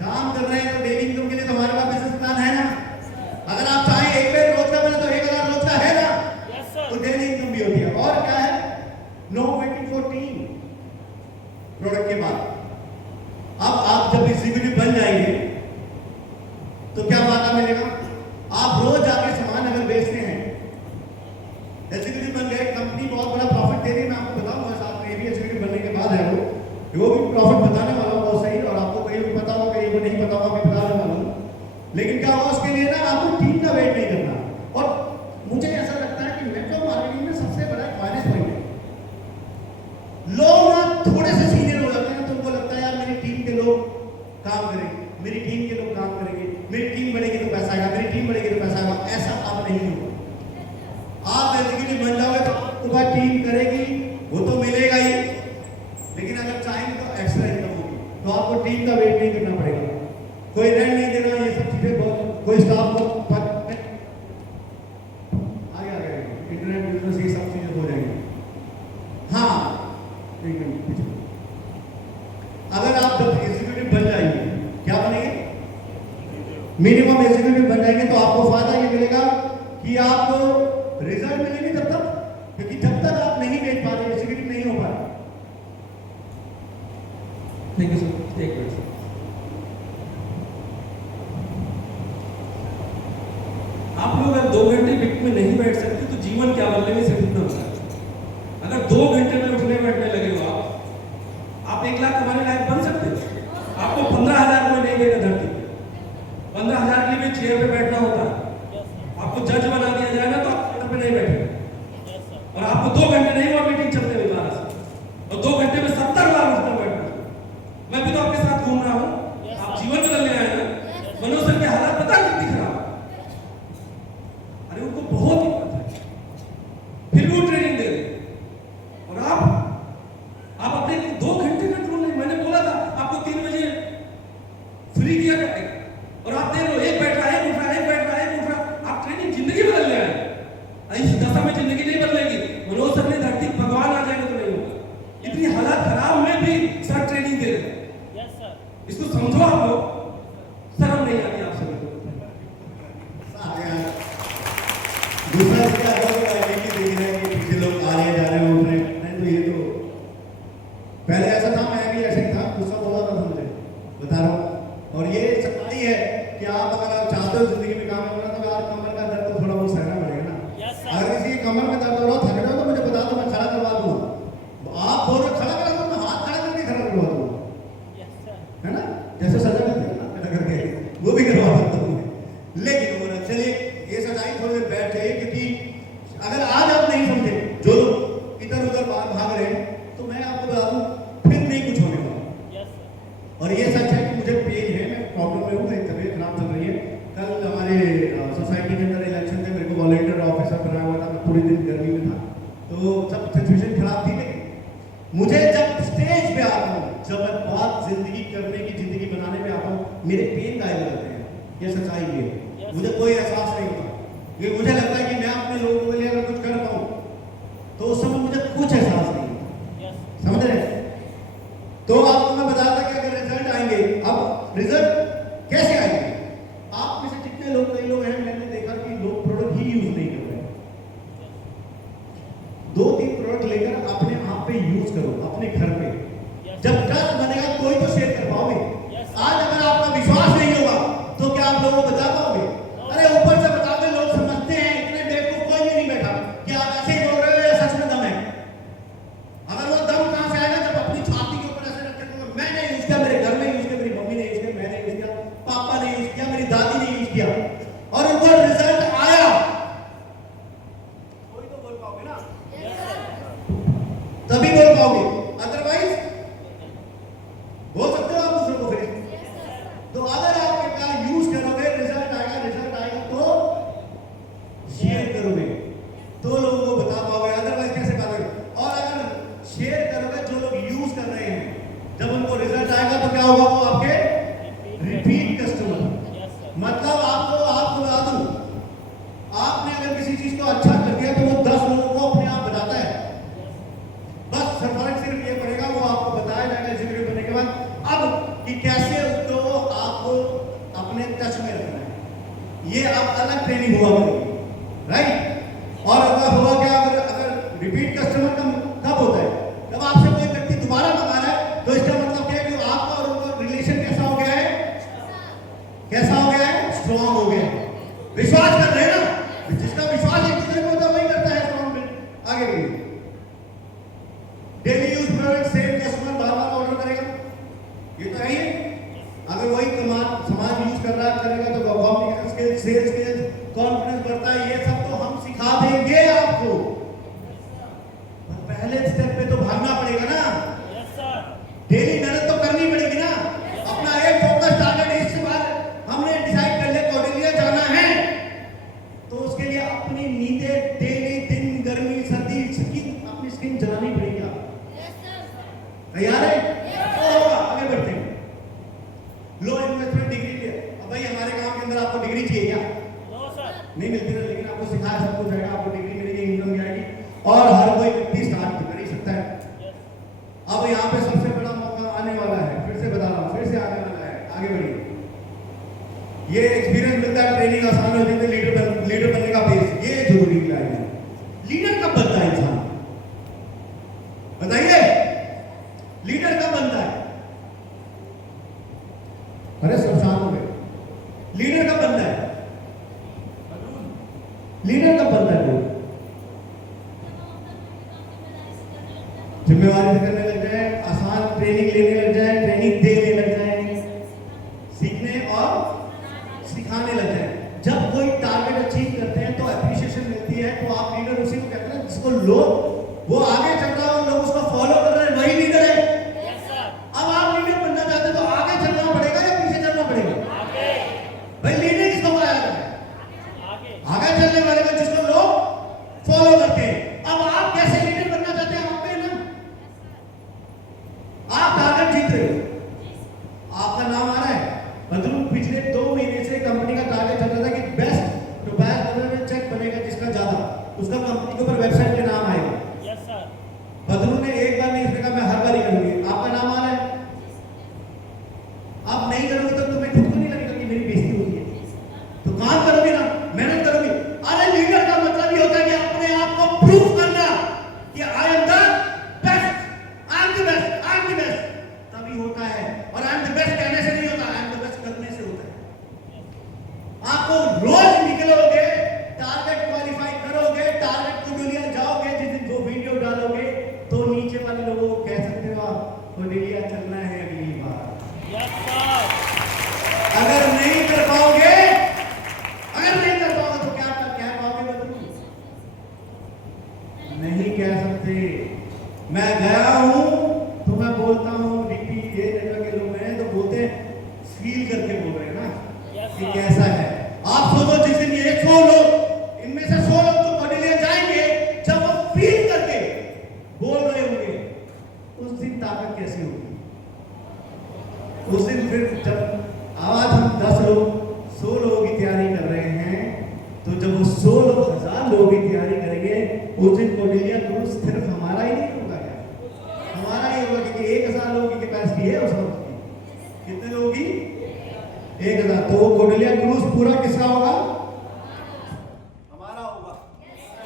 काम कर रहे हैं तो डेली इनकम के लिए तो हमारे पास बिजनेस प्लान है ना। अगर आप चाहें एक पेड़ रोज का बने तो 1000 रोज का है ना, तो डेली इनकम भी होती है। और क्या है, no waiting for team. Product के बाद अब आप जब एग्जीक्यूटिव बन जाएंगे तो क्या फायदा मिलेगा, आप रोज जाके सामान अगर बेचते हैं, एग्जीक्यूटिव बन गए, कंपनी बहुत बड़ा प्रॉफिट दे रही है। मैं आपको बताऊंगा साथ में, ये भी एग्जीक्यूटिव बनने के बाद है वो भी प्रॉफिट बताने वाला हूं बहुत सही, और आपको कहीं भी पता होगा, कहीं को नहीं पता होगा, मैं बताने वाला हूं। लेकिन क्या होगा, उसके लिए ना आपको टीम का वेट नहीं करना। और मुझे ऐसा लगता है कि नेटवर्क मार्केटिंग में सबसे बड़ा माइनस पॉइंट है, लोग ना थोड़े से सीनियर हो जाते हैं तो उनको लगता है यार मेरी टीम के लोग काम करेंगे, मेरी टीम के लोग काम करेंगे, मेरी टीम बढ़ेगी तो पैसा आएगा, मेरी टीम बढ़ेगी तो पैसा आएगा। ऐसा अब नहीं होगा। आप एग्जीक्यूटिव बन जाओगे तो तुम्हारी टीम करेगी, वो तो मिलेगा ही, लेकिन अगर चाहेंगे तो एक्स्ट्रा इनकम होगी। तो आपको टीम का वेट नहीं करना पड़ेगा, कोई रेंट नहीं देना, ये सब चीजें बहुत, कोई स्टाफ को आगे इंटरनेट बिजनेस ये सब चीजें हो जाएंगी। हाँ अगर आप जब एग्जीक्यूटिव बन जाएंगे, क्या बनेंगे, मिनिमम एग्जीक्यूटिव बन जाएंगे तो आपको फायदा ये मिलेगा कि आपको रिजल्ट मिलेंगे तब तक, क्योंकि जब तक आप नहीं बेच पा रहे एग्जीक्यूटिव नहीं हो पा रहे। Thank you sir. एक मिनट सर, आप लोग अगर 2 घंटे बिट में नहीं बैठ सकते तो जीवन क्या बदले में सिर्फ इतना होता है। अगर 2 घंटे में उठने बैठने लगे हो आप 1 लाख कमाने लायक बन सकते हो। आपको 15,000 में नहीं देगा धरती पे, 15,000 के लिए चेयर पे बैठना होता है। आपको जज बना दिया जाएगा तो आप चेयर पे नहीं बैठेंगे, और आपको 2 घंटे नहीं हुआ मीटिंग चलते हुए 12 से, और 2 घंटे में 70 बार उठना बैठना। मैं भी तो आपके साथ घूम रहा हूँ, आप जीवन बदलने आए ना। मनोज सर की हालत पता है कितनी खराब, अरे उनको बहुत दिक्कत है, फिर भी वो ट्रेनिंग दे रहे, और आप अपने 2 घंटे का ट्रेनिंग, मैंने बोला था आपको 3 बजे फ्री किया करेगा, और आप दे रहे हो, एक बैठ रहा, एक उठ रहा, एक बैठ रहा, एक उठ रहा। आप ट्रेनिंग जिंदगी बदलने आए, इस दशा में जिंदगी नहीं बदलेगी। मनोज सर ने धरती भगवान आ जाएगा तो नहीं होगा। इतनी हालत खराब में भी सर ट्रेनिंग दे रहे हैं। इसको समझो आप लोग, शर्म नहीं आती आपसे। दूसरा क्या होगा, ये देख रहे हैं कि पीछे लोग आ रहे जा रहे हैं, उठ रहे हैं, तो ये तो पहले ऐसा था, मैं भी ऐसे ही था, गुस्सा बहुत आता था मुझे, बता रहा हूँ। और ये सच्चाई है कि आप अगर आप चाहते हो जिंदगी में काम करना तो यार कमर का दर्द तो थोड़ा बहुत सहना पड़ेगा ना। अगर किसी की कमर में दर्द हो रहा हो, थक रहे हो तो मुझे बता दो, मैं खड़ा करवा दूंगा। आप बोल रहे खड़ा करा दो, मैं हाथ खड़ा करके खड़ा करवा दूंगा, है ना, जैसे सजा करते हैं ना खड़ा करके, वो भी करवा सकता हूँ। लेकिन चलिए ये सच्चाई थोड़ी देर बैठ जाइए, क्योंकि अगर आज आप नहीं समझे, जो लोग इधर उधर भाग रहे हैं, तो मैं आपको बता दूं फिर नहीं कुछ होने वाला। और ये सच है कि मुझे पेन है, मैं प्रॉब्लम में हूँ, मेरी तबीयत खराब चल रही है। कल हमारे सोसाइटी के अंदर इलेक्शन थे, मेरे को वॉलंटियर ऑफिसर बनाया हुआ था, मैं पूरे दिन गर्मी में था, तो सब सिचुएशन खराब थी। लेकिन मुझे जब स्टेज पे आता हूँ, जब मैं बात जिंदगी करने की, जिंदगी बनाने में आता हूँ, मेरे पेन गायब हो जाते हैं। ये सच्चाई है, मुझे कोई एहसास नहीं होता। ये मुझे लगता है कि मैं अपने लोगों के लिए अगर कुछ कर पाऊँ तो उस समय मुझे कुछ एहसास नहीं होता। समझ रहे हैं? तो आपको मैं बताता कि अगर रिजल्ट आएंगे, अब रिजल्ट कैसे आएंगे? आप में से जितने लोग, कई लोग हैं, मैंने देखा कि लोग प्रोडक्ट ही यूज नहीं कर रहे। 2-3 प्रोडक्ट लेकर अपने आप पे यूज करो, अपने घर पे। जब ट्रस्ट बनेगा कोई तो शेयर कर पाओगे। आज अगर आपका विश्वास नहीं होगा तो क्या आप लोगों को बता पाओगे? अरे ऊपर से बताओगे, लोग समझते हैं, इतने बेवकूफ कोई भी नहीं बैठा कि आप ऐसे ही बोल रहे हो या सच में दम है। अगर वो दम कहां से आएगा? जब अपनी छाती के ऊपर ऐसे रख के मैंने यूज किया, मेरे घर में यूज किया, मेरी मम्मी ने यूज किया, मैंने यूज किया, पापा ने यूज किया, मेरी दादी ने यूज किया, और उनको रिजल्ट आया, कोई तो बोल पाओगे ना? तभी बोल पाओगे, अदरवाइज बोल सकते हो आप दूसरों को फिर। तो अगर आप क्या यूज करोगे, रिजल्ट आएगा तो शेयर करोगे तो लोगों को बता पाओगे, अदरवाइज कैसे पाओगे? और अगर शेयर करोगे, जो लोग यूज कर रहे हैं, जब उनको रिजल्ट आएगा तो क्या होगा? वो आपके रिपीट कस्टमर। मतलब आपको बता दूं, आपने अगर किसी चीज को अच्छा कर दिया तो वो 10 लोगों को अपने आप बताता है। बस फर्क सिर्फ ये पड़ेगा, वो आपको बताया जाएगा इस वीडियो करने के बाद अब कि कैसे उसको आपको अपने टच में रखना है। ये आप अलग ट्रेनिंग हुआ करेगी, राइट? और अगर हुआ क्या, अगर रिपीट कस्टमर कब होता है? जब आपसे कोई व्यक्ति दोबारा मंगा रहा है, तो इसका मतलब क्या है कि आपका और उनका रिलेशन कैसा हो गया है? कैसा हो गया है? स्ट्रॉन्ग हो गया है। विश्वास कर रहे हैं ना? जिसका विश्वास एक दूसरे को होता है वही करता है स्ट्रॉन्ग में। आगे बढ़िए। Daily use product, same customer बार-बार ऑर्डर करेगा, ये तो है ही। अगर वही सामान यूज कर रहा करेगा तो communication skills, sales skills, confidence बढ़ता है। ये सब तो हम सिखा देंगे आपको, पर पहले स्टेप पे तो भागना पड़ेगा ना। डेली मेहनत तो करनी पड़ेगी ना। अपना एक फोकस टारगेट, इसके बाद हमने डिसाइड कर लिया कोडिलिया जाना है, तो उसके लिए अपनी नींदें डेली, दिन, गर्मी, सर्दी, अपनी स्किन जलानी पड़ेगी। तैयार है? तो आगे बढ़ते हैं। लो इन्वेस्टमेंट डिग्री लिया। अब भाई हमारे काम के अंदर आपको डिग्री चाहिए क्या? नहीं मिलती ना, लेकिन आपको सिखाया सब कुछ जाएगा, आपको डिग्री मिलेगी, इनकम जाएगी, और हर कोई व्यक्ति स्टार्ट कर ही सकता है। अब यहाँ पे सबसे बड़ा मौका आने वाला है, फिर से बता रहा हूँ, फिर से आने वाला है। आगे बढ़िए। ये एक्सपीरियंस मिलता है, ट्रेनिंग आसान हो जाती है, लीडर बनने का बेस, ये जरूरी है। लीडर कब बनता है इंसान? बताइए, लीडर कब बनता है? अरे सब शांत हो गए। लीडर कब बनता है? लीडर कब बनता है? जिम्मेवारी से करने लग जाए, आसान ट्रेनिंग लेने लग जाए, ट्रेनिंग देने लग जाए, सीखने और सिखाने लग जाए। जब कोई टारगेट अचीव करते हैं तो एप्रिशिएशन मिलती है, तो आप लीडर उसी को कहते हैं जिसको लोग, वो आगे चल रहा है और लोग उसको फॉलो कर रहे हैं, वही लीडर है। अब आप लीडर बनना चाहते हैं तो आगे चलना पड़ेगा या पीछे चलना पड़ेगा? भाई लीडर किसको पाया जाता है? आगे चलने वाले को, जिसको लोग फॉलो करते हैं। अब आप कैसे लीडर बनना चाहते हैं? आप पे ना उस दिन फिर जब आज हम 10 लोग 100 लोगों की तैयारी कर रहे हैं, तो जब वो 100 लोग 1000 लोगों की तैयारी करेंगे, उस दिन कोर्डेलिया क्रूज सिर्फ हमारा ही नहीं होगा क्या? हमारा ही होगा, क्योंकि 1000 लोगों की कैपेसिटी है उस वक्त की। कितने लोगों की? 1000। तो वो कोर्डेलिया क्रूज पूरा किसका होगा? हमारा होगा।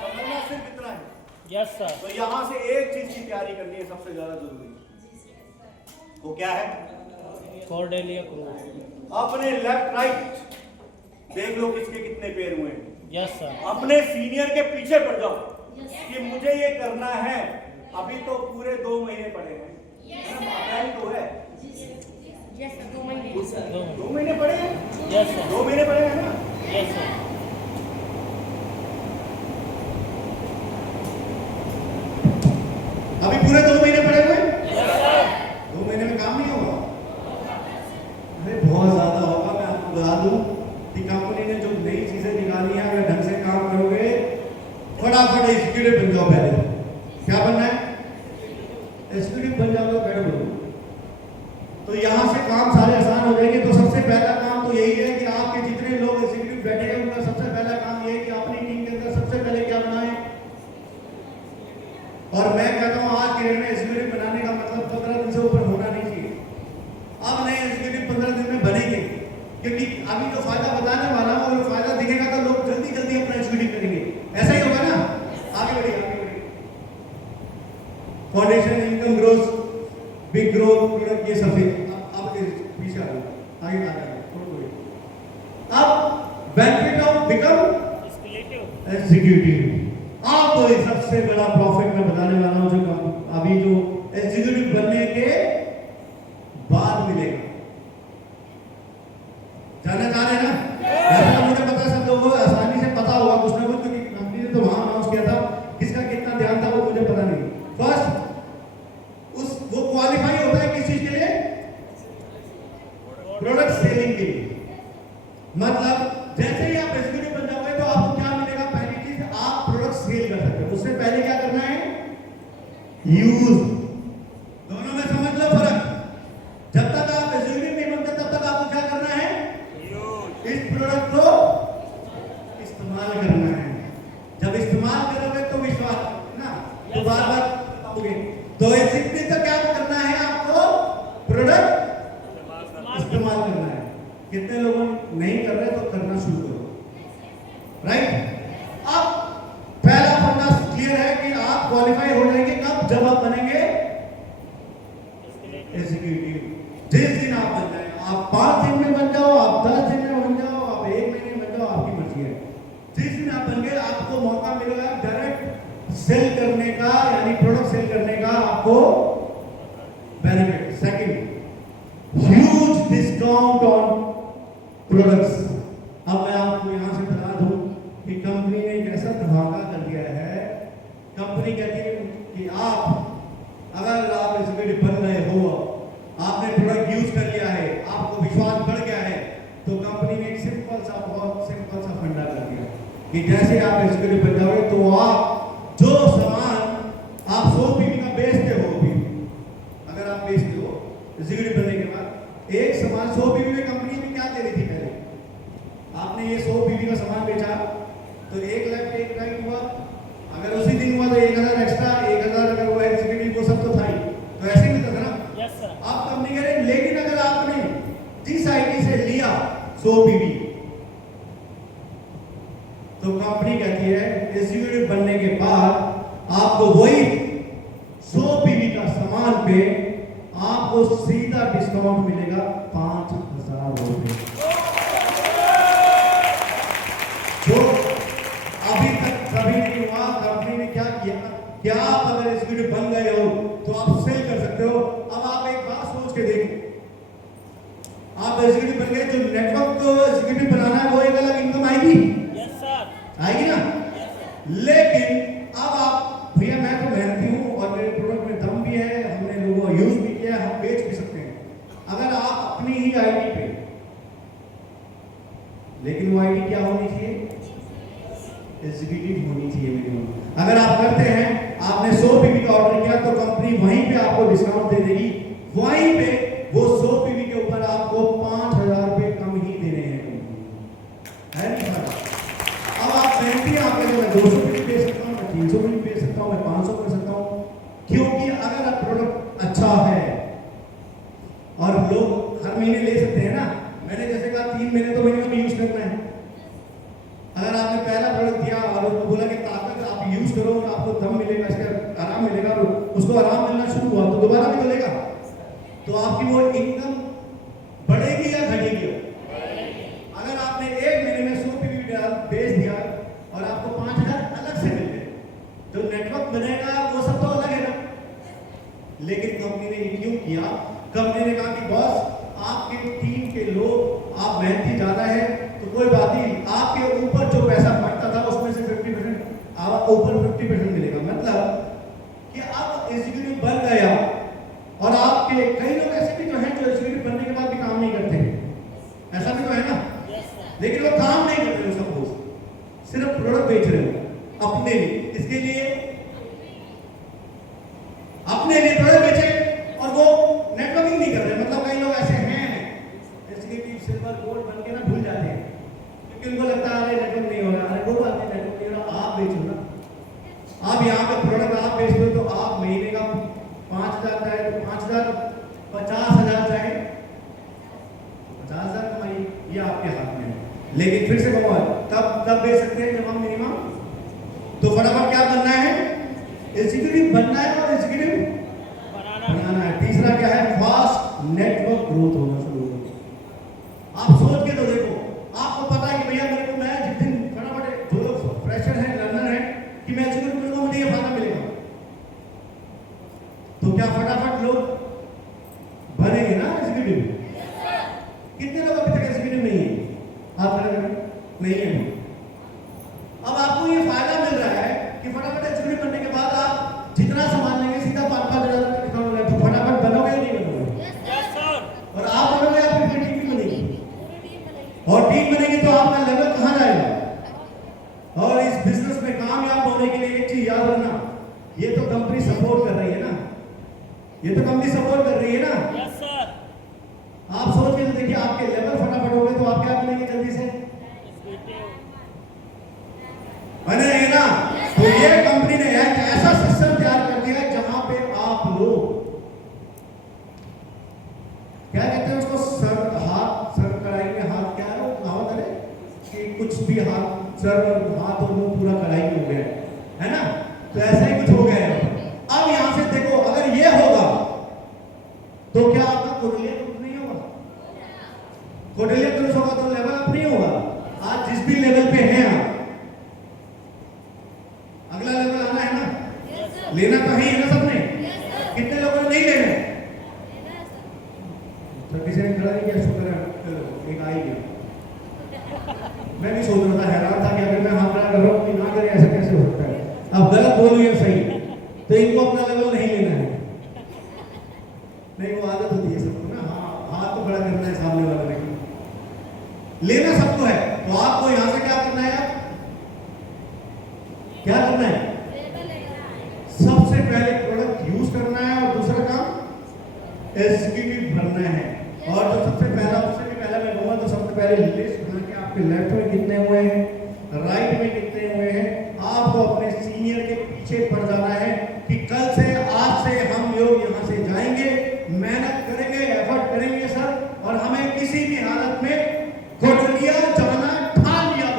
समझना सिर्फ इतना है। Yes sir. तो यहाँ से एक चीज की तैयारी करनी है सबसे ज्यादा जरूरी। वो क्या है? Cordelia cruise. अपने लेफ्ट राइट देख लो किसके कितने पैर हुए हैं। Yes sir. अपने सीनियर के पीछे पड़ जाओ कि मुझे ये करना है। अभी तो पूरे 2 महीने पड़े हैं, अप्रैल तो है। 2 महीने पड़े हैं। Yes sir. 2 महीने पड़े हैं ना। Yes sir. अभी पूरे 2 महीने पड़े हुए हैं। Yes sir. 2 महीने में काम नहीं होगा? अरे बहुत ज्यादा होगा। मैं आपको बता दूं कि कंपनी ने जो नई चीजें निकाली हैं, अगर ढंग से काम करोगे फटाफट एग्जीक्यूटिव बन जाओ। पहले क्या बनना है? एग्जीक्यूटिव बन जाओ, पहले बोलो। तो यहाँ से काम सारे आसान हो जाएंगे। तो सबसे पहला काम तो यही है कि आपके जितने लोग एग्जीक्यूटिव बैठे हैं, उनका सबसे पहला काम ये है कि अपनी टीम के अंदर सबसे पहले क्या बनाएं। और मैं कहता हूँ आज के डेट में एग्जीक्यूटिव बनाने का मतलब 15 दिन से ऊपर होना नहीं चाहिए। अब नए एग्जीक्यूटिव 15 दिन में बनेंगे, क्योंकि अभी जो फायदा बताने वाला हूं, और फायदा दिखेगा तो लोग जल्दी जल्दी अपना एग्जीक्यूटिव करेंगे। ऐसा ही होगा ना? आगे बढ़िए, आगे बढ़िए। Foundation, income growth, big growth, product, ये सब आप पीछे आ जाओ, आगे आ जाओ। अब बेनिफिट ऑफ बिकम एग्जीक्यूटिव। आपको एक सबसे बड़ा प्रॉफिट मैं बताने वाला हूं, जो अभी जो एग्जीक्यूटिव बनने के बाद मिलेगा। जानना चाह रहे हैं ना? ऐसा मुझे पता है सब लोगों को आसानी से पता होगा कुछ ना कुछ, क्योंकि कंपनी ने तो वहां अनाउंस किया था। किसका कितना ध्यान था वो मुझे पता नहीं। फर्स्ट वो क्वालिफाई होता है किस चीज के लिए? प्रोडक्ट सेलिंग के लिए। मतलब जैसे ही आप एग्जीक्यूटिव बन जाओगे तो आपको क्या मिलेगा? पहली चीज, आप प्रोडक्ट सेल कर सकते हो। उससे पहले क्या करना है? यूज। दोनों में समझ लो फर्क। जब तक आप एग्जीक्यूटिव नहीं बनते तब तक आपको क्या करना है? इस प्रोडक्ट को इस्तेमाल करना है। जब इस्तेमाल करोगे तो विश्वास ना, तो बार बार बताओगे। तो एग्जीक्यूटिव का क्या करना है? आपको प्रोडक्ट इस्तेमाल करना है। कितने लोगों नहीं कर रहे तो करना शुरू करो। राइट? अब पहला फंडा क्लियर है कि आप क्वालिफाई हो जाएंगे कब? जब आप बनेंगे एग्जीक्यूटिव। जिस दिन आप बन जाए, आप 5 दिन में बन जाओ, आप 10 दिन में बन जाओ, आप 1 महीने में बन जाओ, आपकी मर्जी है। जिस दिन आप बन गए आपको मौका मिलेगा डायरेक्ट सेल करने का, यानी प्रोडक्ट सेल करने का आपको benefit. Second, huge discount on products. अब मैं आपको यहां से बता दूं कि कंपनी ने एक ऐसा धमाका कर दिया है। कंपनी कहती है कि अगर आप एग्जीक्यूटिव बन रहे हो, आपने प्रोडक्ट यूज कर लिया है, आपको विश्वास बढ़ गया है, तो कंपनी ने एक बहुत सिंपल सा फंडा कर दिया कि जैसे आप एग्जीक्यूटिव बन जाओगे तो आप जो सामान आप 100 पीवी का बेचते हो, भी अगर आप बेचते हो एग्जीक्यूटिव बनने के बाद, एक सामान 100 पीवी में कंपनी भी क्या दे रही थी? पहले आपने ये 100 पीवी का सामान बेचा तो 1 लाख एक राइट हुआ। अगर उसी दिन हुआ तो 1000 एक्स्ट्रा, 1000 अगर वो एग्जीक्यूटिव वो सब तो था ही, तो ऐसे ही मिलता था ना। Yes sir. आप कंपनी कह रहे हैं, लेकिन अगर आपने जिस आईडी से लिया 100 पीवी, तो कंपनी कहती है एग्जीक्यूटिव बनने के बाद आपको वही 100 पीवी का सामान पे आपको सीधा डिस्काउंट मिलेगा 5000 रुपए। जो अभी तक कभी नहीं हुआ। कंपनी ने क्या किया? क्या आप अगर एग्जीक्यूटिव बन गए हो तो आप सेल कर सकते हो। अब आप एक बात सोच के देखो, आप एग्जीक्यूटिव बन गए, जो नेटवर्क को एग्जीक्यूटिव बनाना है वो एक अलग इनकम आएगी। Yes sir. आएगी ना? लेकिन अब आप, भैया मैं तो मेहनती हूँ और मेरे प्रोडक्ट में दम भी है, हमने लोगों को यूज भी किया, हम बेच भी सकते हैं। अगर आप अपनी ही आईडी पे, लेकिन वो आईडी क्या होनी चाहिए? एग्जीक्यूटिव होनी चाहिए मिनिमम। अगर आप करते हैं, आपने 100 पीवी का ऑर्डर किया तो कंपनी वहीं पे आपको डिस्काउंट दे देगी, वहीं पे वो 100 पीवी के ऊपर किया? अगर आपने एक महीने में 100 पीवी बेच दिया और आपको 5,000 अलग से मिल गए, जो नेटवर्क बनेगा वो सब तो अलग है ना। लेकिन कंपनी ने ये क्यों किया? कंपनी ने कहा कि बॉस आपके टीम के लोग, आप मेहनती ज्यादा है तो कोई बात नहीं, आपके ऊपर जो पैसा बढ़ता था उसमें से 50% ऊपर 50% मिलेगा। मतलब कि अब एग्जीक्यूटिव बन गया और आपके कई लोग ऐसे भी तो हैं जो एग्जीक्यूटिव बनने के बाद भी काम नहीं करते, ऐसा भी तो है ना। लेकिन वो काम नहीं करते हो, सपोज सिर्फ प्रोडक्ट बेच रहे हो अपने लिए, इसके लिए अपने लिए प्रोडक्ट बेचे और वो नेटवर्किंग नहीं कर रहे। मतलब कई लोग ऐसे हैं एग्जीक्यूटिव सिल्वर गोल्ड बन के ना भूल जाते हैं क्योंकि उनको लगता है अरे नेटवर्क नहीं हो रहा, अरे वो बात नहीं, नेटवर्क नहीं हो रहा। आप बेचो ना, आप यहाँ पे प्रोडक्ट आप बेचते हो तो आप महीने का 5,000 चाहे तो 5,000, 50,000 चाहे 50,000 कमाइए, ये आपके हाथ में है। लेकिन फिर से कहो तब बेच सकते हैं जब हम मिनिमम, तो फटाफट क्या बनना है? एग्जीक्यूटिव बनना है और एग्जीक्यूटिव बनाना है। तीसरा क्या है? फास्ट नेटवर्क ग्रोथ होना शुरू होगा। आप सोच के तो देखो, आपको पता है कि भैया मेरे को, मैं जिस दिन फटाफट जो लोग फ्रेशर है, लर्नर है, कि मैं एग्जीक्यूटिव बनूंगा मुझे ये फायदा मिलेगा, तो क्या फटाफट लोग बनेंगे ना एग्जीक्यूटिव? कितने लोग अभी तक एग्जीक्यूटिव नहीं है? आप नहीं है। अब आपको ये फायदा मिल रहा है कि फटाफट एग्जीक्यूटिव बनने के बाद आप जितना संभाल लेंगे सीधा 5,000 तक हो गया, तो फटाफट बनोगे या नहीं बनोगे? और आप बनोगे, आपकी टीम भी बनेगी, और टीम बनेगी तो आपका लेवल कहां जाएगा? और इस बिजनेस में कामयाब होने के लिए एक चीज याद रखना, ये तो कंपनी सपोर्ट कर रही है ना, ये तो कंपनी सपोर्ट कर रही है ना। Yes sir. आप सोच के तो देखिए, आपके लेवल फटाफट हो गए तो आप क्या बनेंगे जल्दी से? बनेंगे ना। तो ये कंपनी ने एक ऐसा सिस्टम तैयार कर दिया है जहां पे आप लोग क्या कहते हैं उसको, सर कढ़ाई में हाथ, क्या है वो कहावत है कि कुछ भी हाथ, सर और हाथ और मुंह पूरा कढ़ाई में हो गया है ना। तो ऐसा ही कुछ हो गया है। अब यहां से देखो, अगर ये होगा तो क्या आपका कोरिलिया ग्रुप नहीं होगा? कोरिलिया ग्रुप होगा तो लेवल अप नहीं होगा। आज जिस भी लेवल पे हैं आप, अगला लेवल आना है ना, लेना तो है ना सबने। कितने लोगों ने नहीं लेना? तो किसी ने खड़ा नहीं किया, शुक्र है एक आ ही गया। मैं भी सोच रहा था, हैरान था कि अगर मैं हाथ कर रहा हूँ कि ना करे, ऐसा कैसे हो सकता है? अब गलत बोल रही है सही, तो इनको अपना लेवल नहीं लेना है। नहीं, वो आदत होती है सबको ना, हाँ हाथ तो खड़ा करना है सामने वाले को, लेना सबको है। तो आपको यहाँ से क्या करना है? क्या करना है? सबसे पहले प्रोडक्ट यूज करना है और दूसरा काम एग्जीक्यूटिव बनना है। और जो सबसे पहला, उससे भी पहला मैं कहूँगा तो सबसे पहले लिस्ट बना के आपके लेफ्ट में कितने हुए हैं, राइट में कितने हुए हैं, आपको अपने सीनियर के पीछे पड़ जाना है कि कल से, आज से हम लोग यहाँ से जाएंगे, मेहनत करेंगे, एफर्ट करेंगे सर, और हमें किसी भी हालत में कोटलिया जाना ठान लिया।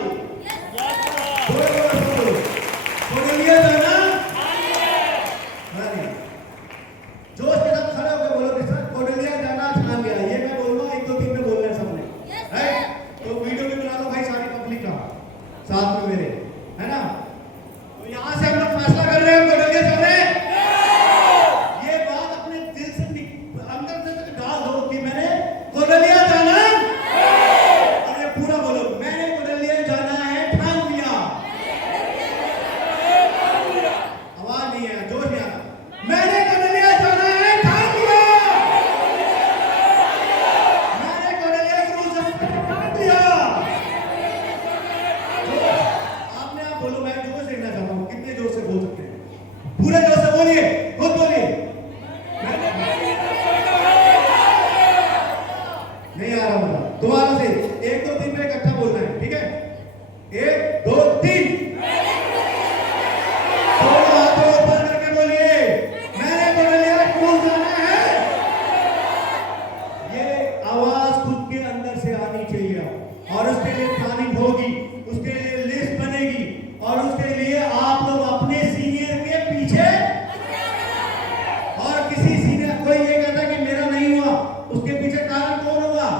कोटलिया जाना जोश के साथ खड़े होकर बोलो कि सर कोटलिया जाना ठान लिया। ये मैं बोलूंगा, 1-2-3 में बोलना है सबने, राइट? तो वीडियो भी बना लो भाई सारी पब्लिक का साथ में मेरे, है ना। तो यहाँ से हम लोग फैसला कर रहे हैं, कोटलिया चल रहे हैं। ये बात अपने दिल से अंदर से डाल दो कि मैंने कोटलिया जाना, और ये पूरा बोलो, मैंने कोटलिया जाना है ठान लिया। आवाज नहीं है, जोश नहीं आता। मैंने कोटलिया जाना है ठान लिया, मैंने कोटलिया क्रूज ठान लिया। आपने आप बोलो, मैं जोश देखना चाहता हूँ, कितने जोश से बोल सकते हैं? पूरे जोश से बोलिए, खुद बोलिए। नहीं आ रहा मतलब, दोबारा से 1-2-3 में इकट्ठा बोलना है, ठीक है? 1-2-3। दोनों हाथों ऊपर करके बोलिए, मैंने कोटलिया क्रूज जाना है। ये आवाज खुद के अंदर से आनी चाहिए, और उसके लिए प्लानिंग होगी, उसके लिए लिस्ट बनेगी, और उसके लिए आप लोग अपने सीनियर के पीछे, और किसी सीनियर, कोई ये कहता है कि मेरा नहीं हुआ, उसके पीछे कारण कौन होगा?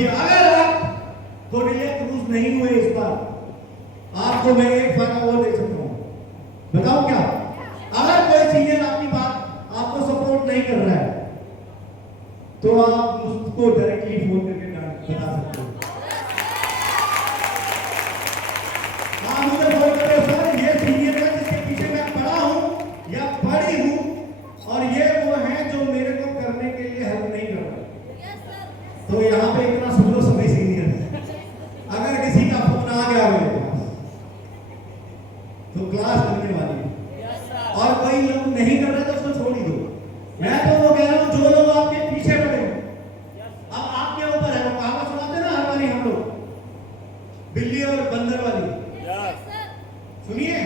भी अगर आप कोर्डेलिया क्रूज नहीं हुए इस बार, आपको मैं एक फायदा और दे सकता हूं। बताओ क्या? अगर कोई सीनियर आपकी बात आपको सपोर्ट नहीं कर रहा है तो आप उसको डायरेक्टली फोन करके बता सकते हो। आप मुझे फोन करो, सर ये सीनियर है जिसके पीछे मैं पढ़ा हूं या पढ़ी हूं और ये वो है जो मेरे को करने के लिए हेल्प नहीं कर रहा। तो यहाँ पे इतना सुन लो, सभी सीनियर है। अगर किसी का फोन आ गया मेरे पास तो क्लास करने वाली है, और कोई लोग नहीं कर रहे तो उसको छोड़ ही दो। मैं तो वो कह रहा हूँ जो लोग आपके पीछे पड़े अब आपके ऊपर है। वो कहावत सुनाते ना हर बारी हम लोग, बिल्ली और बंदर वाली, सुनिए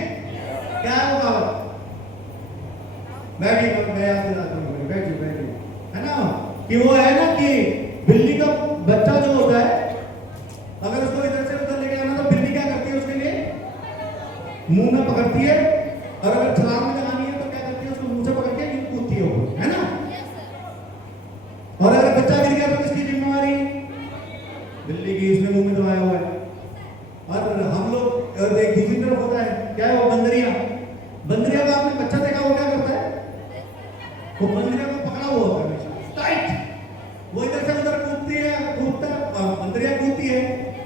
क्या है वो कहावत? बैठिए, मैं याद दिलाता हूँ, बैठिए बैठिए, है ना कि वो है ना कि बिल्ली का बच्चा जो होता है अगर उसको इधर से उधर लेके आना तो बिल्ली क्या करती है उसके लिए? मुंह में पकड़ती है, और अगर छलांग में लगानी है तो क्या करती है? उसको मुंह से पकड़ के यूं कूदती है वो, है ना? और अगर बच्चा गिर गया तो किसकी जिम्मेवारी? बिल्ली की, उसने मुंह में दबाया हुआ है। और हम लोग एक दूसरी तरफ होता है क्या है वो? बंदरिया। बंदरिया का आपने बच्चा देखा, वो क्या करता है? वो बंदरिया को पकड़ा हुआ होता है टाइट, वो इधर से उधर कूदती है, बंदरिया कूदती है,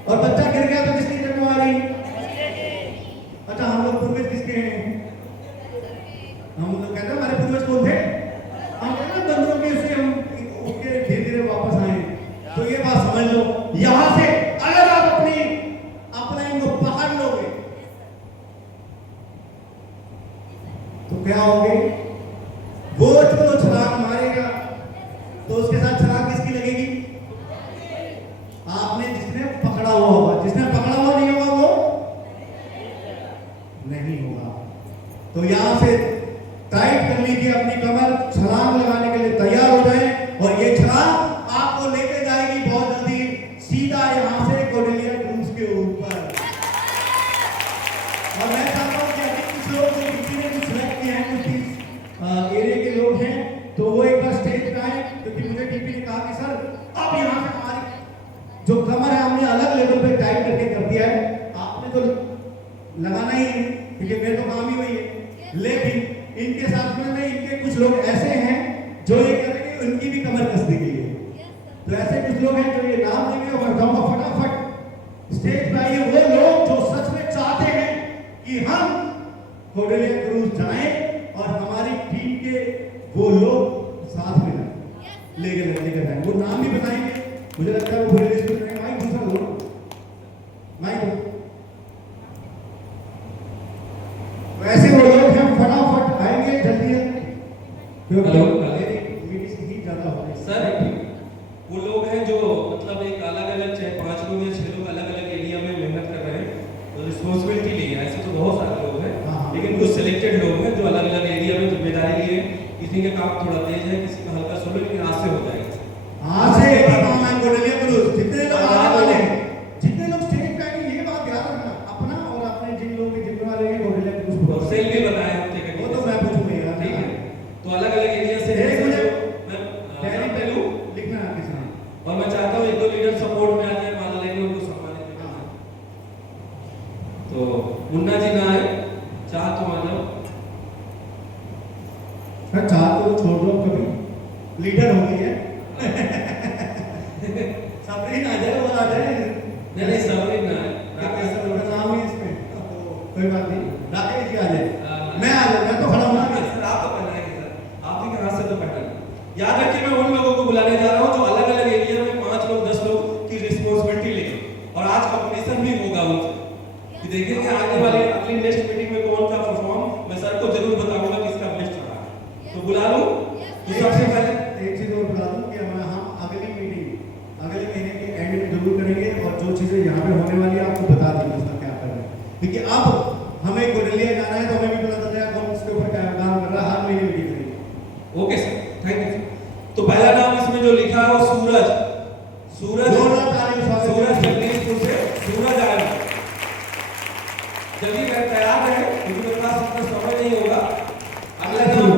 और बच्चा गिर गया तो किसकी जिम्मेवारी? अच्छा, हम लोग पूर्वज किसके हैं? हम लोग कहते हैं हमारे पूर्वज कौन थे? हम कहते हैं बंदरों के, उससे हम उठ के धीरे धीरे वापस आए। तो ये बात समझ लो, यहां से अगर आप अपने इनको पकड़ लोगे तो क्या होगे? वो जो छलांग मारेगा तो उसके साथ छलांग किसकी लगेगी? आपने जिसने पकड़ा हुआ होगा। जिसने पकड़ा हुआ नहीं होगा वो नहीं होगा। तो यहां से टाइट कर लीजिए अपनी कमर, छलांग लगाने के लिए तैयार हो जाए, और ये छलांग आपको लेके जाएगी बहुत जल्दी सीधा यहां से कोर्डेलिया क्रूज के ऊपर। और मैं चाहता हूं कि अभी कुछ लोग जो किसी ने कुछ सिलेक्ट किए हैं, कुछ एरिया के लोग हैं, तो वो एक बार स्टेज पे आए, क्योंकि मुझे टीपी ने कहा कि सर अब यहाँ से हमारी जो कमर है हमने अलग लेवल पे टाइट करके कर दिया है, आपने तो लगाना ही है क्योंकि मेरे तो काम ही वही है। लेकिन इनके साथ में इनके कुछ लोग ऐसे हैं जो ये करेंगे उनकी भी कमर कसने के लिए। तो ऐसे कुछ लोग हैं जो ये नाम देंगे, और मैं कहूँगा फटाफट स्टेज पे आइए वो लोग जो सच में चाहते हैं कि हम कोर्डेलिया क्रूज जाएं और हमारी टीम के वो लोग साथ में लेकर जाएं। वो नाम भी बताएंगे, मुझे लगता है वो पूरे लिस्ट में रहेंगे। माइक दूसरा दो, माइक दो। वैसे वो लोग हम फटाफट आएंगे जल्दी, हेलो मीटिंग ज्यादा हो गई सर। वो लोग हैं जो मतलब एक अलग अलग 5 लोग या 6 लोग अलग अलग एरिया में मेहनत कर रहे हैं, तो रिस्पॉन्सिबिलिटी ली है। ऐसे तो बहुत सारे लोग हैं, लेकिन कुछ सिलेक्टेड लोग हैं जो अलग अलग एरिया में जिम्मेदारी लिए। किसी का काम थोड़ा तेज है, किसी का हल्का स्लो, लेकिन आज से हो जाएगा। आज से काम है कोर्डेलिया क्रूज। जितने लोग आने वाले हैं, जितने लोग स्टेज पे आएंगे, ये बात याद रखना, अपना और अपने जिन लोगों के जिम्मेवार रहेंगे कोर्डेलिया क्रूज को सेल भी बताया हफ्ते का, वो तो मैं पूछूंगा यार, ठीक है? तो अलग अलग एरिया से एक मुझे मैं डायरी पे लिखना है किसी ने, और मैं चाहता हूँ 1-2 लीडर सपोर्ट में आ जाए, माला लेके उनको सम्मानित करना। तो मुन्ना जी ना आए, चाह तो आ जाओ। चाह तो छोड़ दो, कभी लीडर हो गई है। सबरी ना जाए, वो आ जाए। नहीं सबरी ना आए, राकेश सर का नाम ही इसमें, कोई बात नहीं, राकेश जी आ जाए। मैं आ जाऊँ, मैं तो खड़ा हूँ ना। सर आप तो पहनाएंगे सर, आप ही कहाँ से तो पहनाएंगे। याद रखिए मैं उन लोगों को बुलाने जा रहा हूँ जो अलग अलग एरिया में 5 लोग 10 लोग की रिस्पॉन्सिबिलिटी लेंगे, और आज कॉम्पिटिशन भी होगा उनसे कि देखेंगे आने वाली अगली नेक्स्ट मीटिंग में कौन सा परफॉर्म। मैं सर को जरूर बताऊंगा किसका लिस्ट रहा है, तो बुला लो। तो सबसे पहले एक चीज और बता दूं कि हम अगली मीटिंग अगले महीने के एंड में जरूर करेंगे, और जो चीजें यहाँ पे होने वाली है आपको बता देंगे उसका क्या करना है, क्योंकि अब हमें कोर्डेलिया जाना है तो हमें भी पता चल जाएगा कौन उसके ऊपर क्या काम कर रहा है। हर महीने मीटिंग करेंगे। Okay sir, thank you. तो पहला नाम इसमें जो लिखा है वो सूरज जगदीशपुर से सूरज आया। जल्दी तैयार रहे क्योंकि मेरे पास इतना समय नहीं होगा। अगला नाम,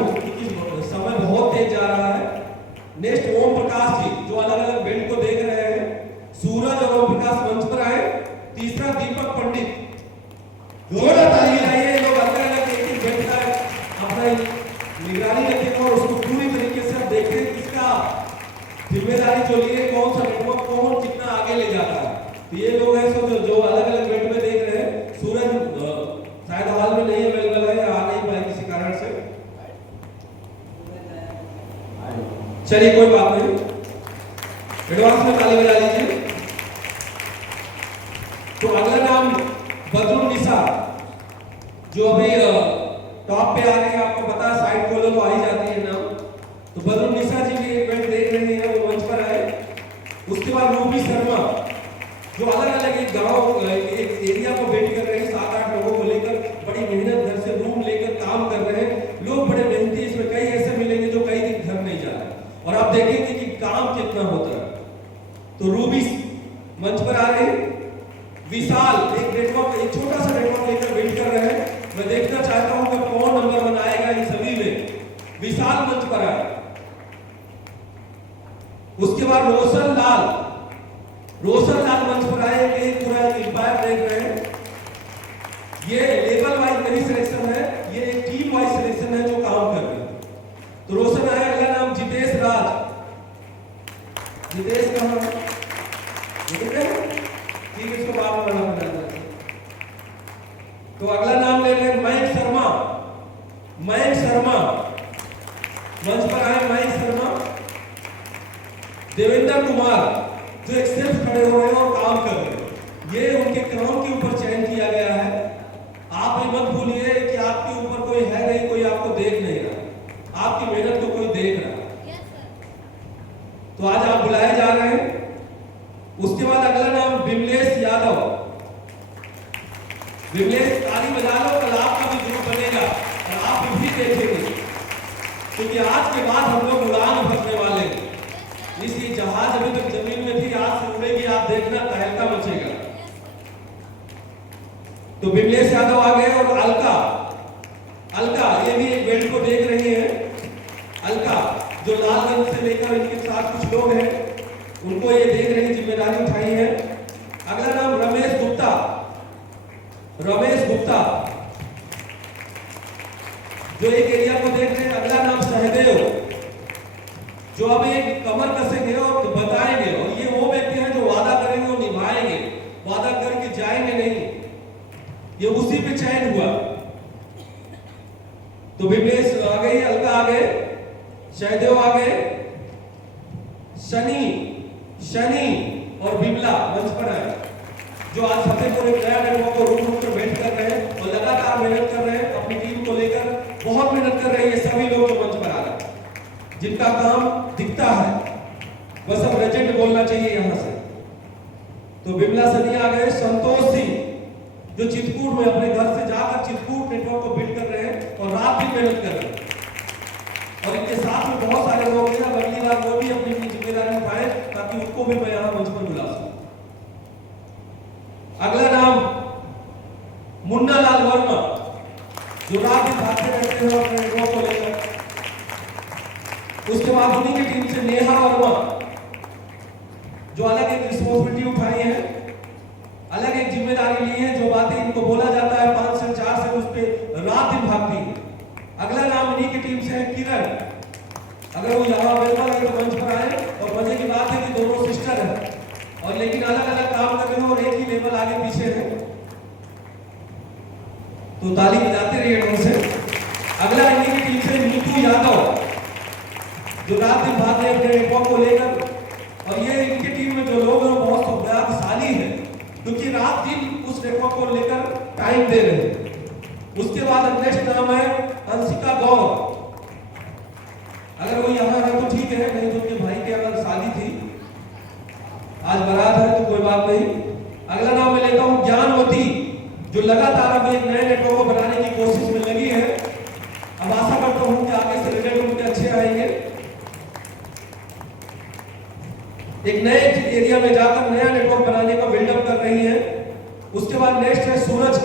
समय बहुत तेज जा रहा है। नेक्स्ट ओम प्रकाश जी जो अलग अलग बेल्ट को देख रहे हैं, सूरज और ओम प्रकाश मंच पर आए। तीसरा दीपक पंडित। जोरदार ताली। ये लोग अलग अलग एक बैठकर अपना निगरानी रखेंगे और उसको पूरी तरीके से देखें किसका जिम्मेदारी जो लिए कौन सा नेटवर्क कौन कितना आगे ले जाता है। तो ये लोग हैं सब जो अलग अलग बेड में देख रहे हैं। सूरज शायद हॉल में नहीं अवेलेबल है या आ नहीं पाए किसी कारण से। चलिए कोई बात नहीं, एडवांस में ताली बजा लीजिए। तो अगला नाम बदरुन्निसा जो अभी टॉप पे आ रही है, आपको पता है साइड खोलो तो आ ही जाती है नाम। तो बदरुन्निसा जी भी एक बेड देख रही है, वो मंच पर आए। उसके बाद रूबी शर्मा जो अलग अलग एक गांव एक एरिया को वेट कर रहे हैं, 7-8 लोगों को लेकर बड़ी मेहनत घर से रूम लेकर काम कर रहे हैं। लोग बड़े मेहनती, इसमें कई ऐसे मिलेंगे जो कई दिन घर नहीं जा रहे और आप देखेंगे कि काम कितना होता है। तो रूबी मंच पर आ रहे हैं। विशाल एक नेटवर्क, एक छोटा सा नेटवर्क लेकर वेट कर रहे हैं। मैं देखना चाहता हूं कि कौन नंबर 1 आएगा इन सभी में। विशाल मंच पर आए। उसके बाद रोशन लाल मंच पर आए। एक पूरा इंपायर देख रहे हैं। ये लेवल वाइज नहीं सिलेक्शन है, ये एक टीम वाइज सिलेक्शन है जो काम कर रहे हैं। तो रोशन आए। अगला नाम जितेश राज। जितेश कहां है? ठीक है, इसको बाद में बढ़ा पड़ेगा। तो अगला नाम ले लें मयंक शर्मा मंच पर आए। मयंक शर्मा। देवेंद्र कुमार जो एक सिर्फ खड़े हो रहे हैं और काम कर रहे हैं। ये उनके काम के ऊपर चयन किया गया है। आप ये मत भूलिए कि आपके ऊपर कोई है नहीं, कोई आपको देख नहीं रहा, आपकी मेहनत को कोई देख रहा है। तो आज आप बुलाए जा रहे हैं। उसके बाद अगला नाम विमलेश यादव। विमलेश ताली बजा लो, कल आपका भी ग्रुप बनेगा और आप भी देखेंगे, क्योंकि आज के बाद हम लोग उड़ान भरने वाले हैं। इसलिए जहाज अभी तक जमीन में थी, आज से उड़ेगी, आप देखना तहलका मचेगा। तो विमलेश यादव आ गए। और अलका ये भी एक बेल्ट को देख रही है। अलका जो लाल रंग से लेकर इनके साथ कुछ लोग हैं, उनको ये देख रही, जिम्मेदारी उठाई है। अगला नाम रमेश गुप्ता जो एक एरिया को देख रहे हैं। अगला नाम सहदेव जो अब एक कमर कसेंगे और बताएंगे, और ये वो व्यक्ति हैं जो वादा करेंगे और निभाएंगे, वादा करके जाएंगे नहीं। ये उसी पे चयन हुआ। तो विमलेश आ गई, अलका आ गए, सहदेव आ गए, शनि और बिमला मंच पर आए, जो आज फतेहपुर एक नया नेटवर्क को रूट पर बैठ कर रहे हैं और लगातार मेहनत कर रहे हैं अपनी टीम को लेकर, बहुत मेहनत कर रहे हैं ये सभी लोग जो मंच पर आ रहे हैं, जिनका काम दिखता है, बस अब लेजेंड बोलना चाहिए यहां से। तो बिमला सनी आ गए। संतोष सिंह जो चित्रकूट में अपने घर से जाकर चित्रकूट नेटवर्क को बिल्ड कर रहे हैं और रात भी मेहनत कर रहे हैं, और इनके साथ में बहुत सारे लोग हैं। अगली बार वो भी अपनी जिम्मेदारी उठाए ताकि उनको भी मैं यहां मंच पर बुला सकूं। अगला नाम मुन्ना लाल वर्मा जो रात दिन भागते रहते हैं अपने नेटवर्क को लेकर। उसके बाद उन्हीं की टीम से नेहा वर्मा जो अलग एक रिस्पॉन्सिबिलिटी उठाई है, अलग एक जिम्मेदारी ली है। जो बातें इनको बोला जाता है 5 से 4 से उस पे रात दिन भागती है। अगला नाम उन्हीं की टीम से है किरण। अगर वो यहाँ अवेलेबल है तो मंच पर आए। और मजे की बात है कि दोनों सिस्टर हैं और लेकिन अलग अलग काम कर रहे हैं और एक ही लेवल आगे पीछे है, तो ताली बजाते रहिए ढंग से। अगला इन्हीं की टीम से नीतू यादव जो रात दिन भाग रहे हैं नेटवर्क को लेकर, और ये इनकी टीम में जो लोग हैं बहुत सौभाग्यशाली है क्योंकि रात दिन उस नेटवर्क को लेकर टाइम दे रहे हैं। उसके बाद नेक्स्ट नाम है अंशिका गौर। अगर वो यहाँ है तो ठीक है, नहीं तो उनके भाई के अगर शादी थी, आज बारात है तो कोई बात नहीं। अगला नाम मैं लेता हूँ ज्ञानवती जो लगातार अभी एक नए नेटवर्क को बनाने की कोशिश में लगी है। अब आशा करता हूँ कि आगे से रिजल्ट उनके अच्छे आएंगे। एक नए एरिया में जाकर नया नेटवर्क बनाने का बिल्डअप कर रही है। उसके बाद नेक्स्ट है सूरज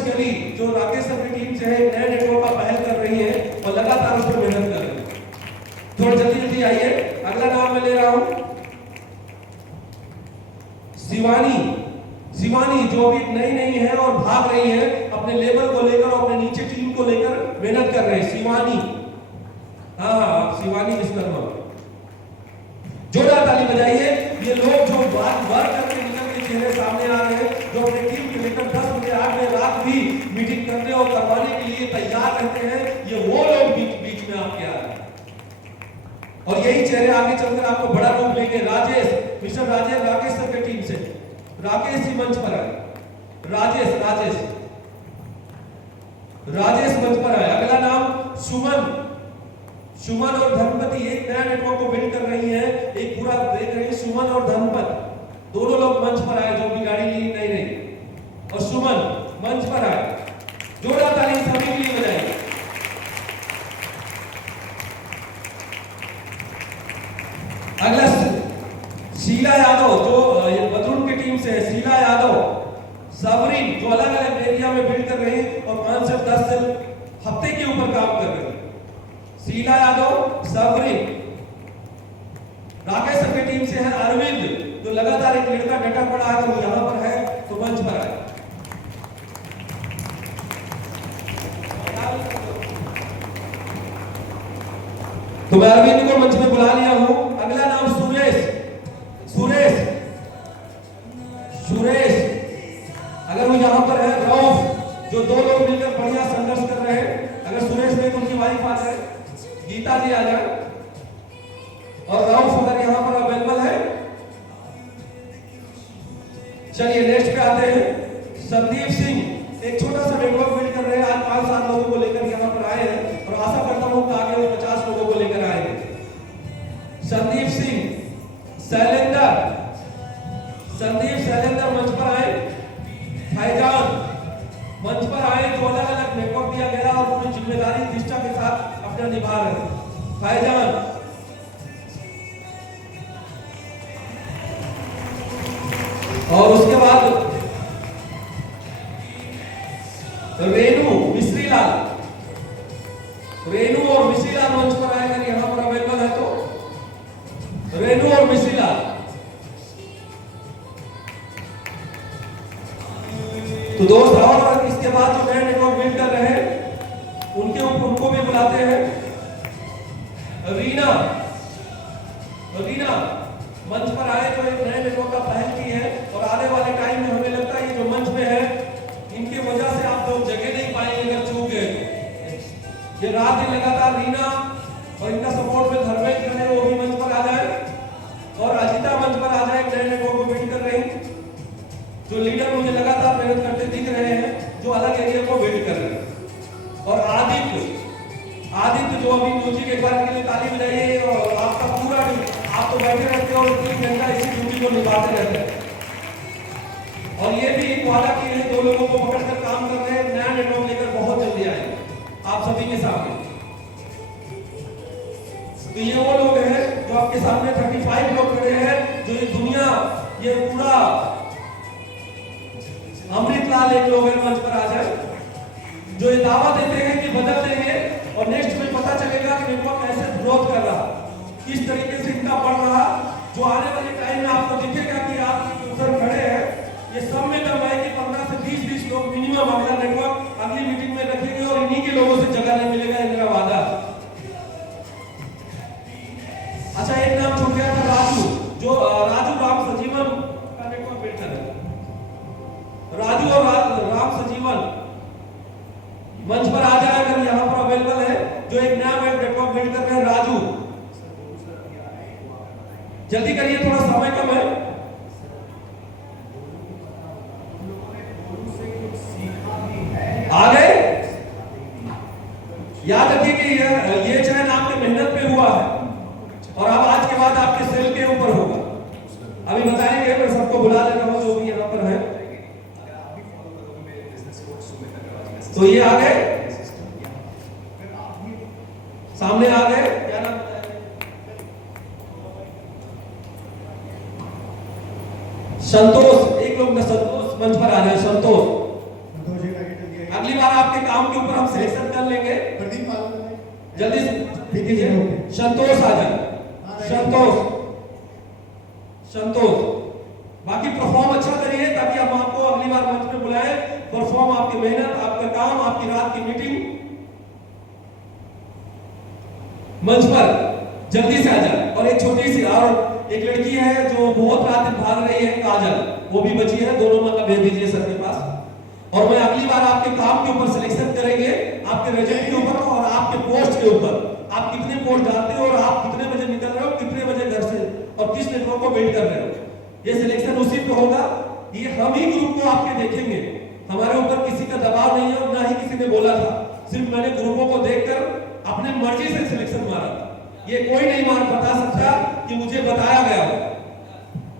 केवी जो राकेश सर की टीम से है, नए नेटवर्क का पहल कर रही है और लगातार उस पर मेहनत कर रही है। थोड़ा जल्दी आइए। अगला नाम मैं ले रहा हूं शिवानी, शिवानी जो अभी नई नई है और भाग रही है अपने लेवल को लेकर और अपने नीचे टीम को लेकर मेहनत कर रहे हैं। शिवानी, हाँ शिवानी विश्वकर्मा, जोरदार ताली बजाइए। ये लोग जो बात वर्क करके निकल के चेहरे सामने आ रहे हैं, जो अपने टीम के लेकर 10 बजे 8 बजे रात भी मीटिंग करने और करवाने के लिए तैयार रहते हैं, ये वो लोग बीच में आपके आ रहे हैं। और यही चेहरे आगे चलकर आपको बड़ा रूप लेंगे। राजेश, मिस्टर राजेश, राकेश सर की टीम से राकेश जी मंच पर आए। राजेश राजेश राजेश मंच पर आए। अगला नाम सुमन, सुमन और धनपति एक नया नेटवर्क को बिल्ड कर रही है, एक पूरा देख रही है। सुमन और धनपत दोनों लोग मंच पर आए, जो भी गाड़ी ली नहीं रही। और सुमन मंच पर आए, जोरदार ताली सभी के लिए बजाइए। अगला शीला यादव, जो बदरून की टीम से है। शीला यादव, सबरीन, जो अलग अलग एरिया में बिल्ड कर रहे हैं और 5 से 10 हफ्ते के ऊपर काम कर रहे हैं। शीला यादव, सबरीन। राकेश सर की टीम से है अरविंद, जो लगातार एक लड़का डटा पड़ा है, वो यहां पर है तो मंच पर आए। तो मैं अरविंद को मंच में बुला लिया हूं। अगला नाम सुरेश, सुरेश, सुरेश, अगर वो यहां पर है। रऊफ, जो 2 लोग मिलकर बढ़िया संघर्ष कर रहे हैं। अगर सुरेश नहीं तो उनकी वाइफ आ जाए, गीता जी आ जाए। और रऊफ अगर यहां पर अवेलेबल है। चलिए नेक्स्ट पे आते हैं। संदीप सिंह, एक छोटा सा नेटवर्क बिल्ड कर रहे हैं। आज 5-7 लोगों को लेकर यहां पर आए हैं और आशा करता हूं कि आगे वो 50 लोगों को लेकर आएंगे। संदीप सिंह, शैलेंद्र, संदीप शैलेंद्र मंच पर आए। फैजान मंच पर आए, जो अलग अलग नेटवर्क दिया गया और पूरी जिम्मेदारी निष्ठा के साथ अपना निभा रहे हैं। फैजान, और उसके बाद रेनू मिश्रीलाल, रेनू और मिश्रीलाल मंच पर आए अगर यहां पर अवेलेबल है तो। रेनू और मिश्रीलाल, तो दोस्त और इसके बाद जो नए नेटवर्क बिल्ड कर रहे हैं उनके ऊपर उनको भी बुलाते हैं। रीना, रीना मंच पर आए, जो एक नए नेटवर्क का पहल की है और आने वाले टाइम में हमें लगता है ये जो मंच में है इनकी वजह से आप लोग जगह नहीं पाएंगे अगर चूक गए। ये रात दिन लगातार रीना और इनका सपोर्ट में धर्मेंद्र कर रहे हैं, वो भी मंच पर आ जाए। और अजिता मंच पर आ जाए, नए नेटवर्क को बिल्ड कर रही, जो लीडर मुझे लगातार मेहनत करते दिख रहे हैं, जो अलग एरिया को बिल्ड कर रहे हैं। और आदित्य, आदित्य जो अभी म्यूजिक एक बार के लिए ताली बजाइए। और आपका पूरा, आप तो बैठे रहते हो और 3 घंटा इसी ड्यूटी को निभाते रहते हैं। और ये भी एक वादा किए हैं, 2 लोगों को पकड़कर काम कर रहे हैं। नया नेटवर्क लेकर बहुत जल्दी आएंगे आप सभी के सामने। तो ये वो लोग हैं जो आपके सामने 35 लोग खड़े हैं, जो ये दुनिया, ये पूरा अमृतलाल एक लोग हैं, मंच पर आ जाए, जो ये दावा देते हैं कि बदल देंगे और नेक्स्ट में पता चलेगा कि नेटवर्क कैसे ग्रोथ कर रहा, किस तरीके से इनका बढ़ रहा। जो आने वाले टाइम में आपको दिखेगा कि आप उधर खड़े हैं, ये सब में दम है कि 15 से 20 लोग मिनिमम अपना नेटवर्क अगली मीटिंग में रखेंगे और इन्हीं के लोगों से जगह नहीं मिलेगा, ये मेरा वादा। अच्छा, एक नाम छूट गया था, राजू, जो राजू राम सजीवन का नेटवर्क बिल्ड कर रहे हैं। राजू और राम सजीवन मंच पर आ जाए अगर यहां पर अवेलेबल है, जो एक नया नेटवर्क बिल्ड कर रहे हैं। राजू जल्दी करिए, थोड़ा समय कम है। आ गए? याद रखिए कि ये चयन आपके मेहनत पे हुआ है और अब आज के बाद आपके सेल के ऊपर होगा। अभी बताएंगे, मैं सबको बुला ले रहा हूं जो भी यहाँ पर है। तो ये आ गए, सामने आ गए। क्या नाम बताया? संतोष, एक लोग में संतोष मंच पर आ जाए। संतोष, अगली बार आपके काम के ऊपर हम सिलेक्शन कर लेंगे। जल्दी से कीजिए। संतोष आ जाए। संतोष, संतोष, बाकी बाकी परफॉर्म अच्छा करिए ताकि हम आपको अगली बार मंच पे बुलाएं। परफॉर्म आपकी मेहनत, आपका काम, आपकी रात की मीटिंग मंच पर जल्दी से आ जाए। और एक छोटी सी और एक लड़की है जो बहुत रात दिन भाग रही है, काजल, वो भी बची है, दोनों माँ का भेज दीजिए सर के पास। और मैं अगली बार आपके काम के ऊपर सिलेक्शन करेंगे, आपके रिजल्ट के ऊपर और आपके पोस्ट के ऊपर, आप कितने पोस्ट डालते हो और आप कितने बजे निकल रहे हो, कितने बजे घर से, और किस नेटवर्क को बिल्ड कर रहे हो, ये सिलेक्शन उसी पे होगा। ये हम ही ग्रुप को आपके देखेंगे, हमारे ऊपर किसी का दबाव नहीं है और ना ही किसी ने बोला था, सिर्फ मैंने ग्रुपों को देखकर अपने मर्जी से सिलेक्शन मारा था। ये कोई नहीं बता सकता कि मुझे बताया गया हो,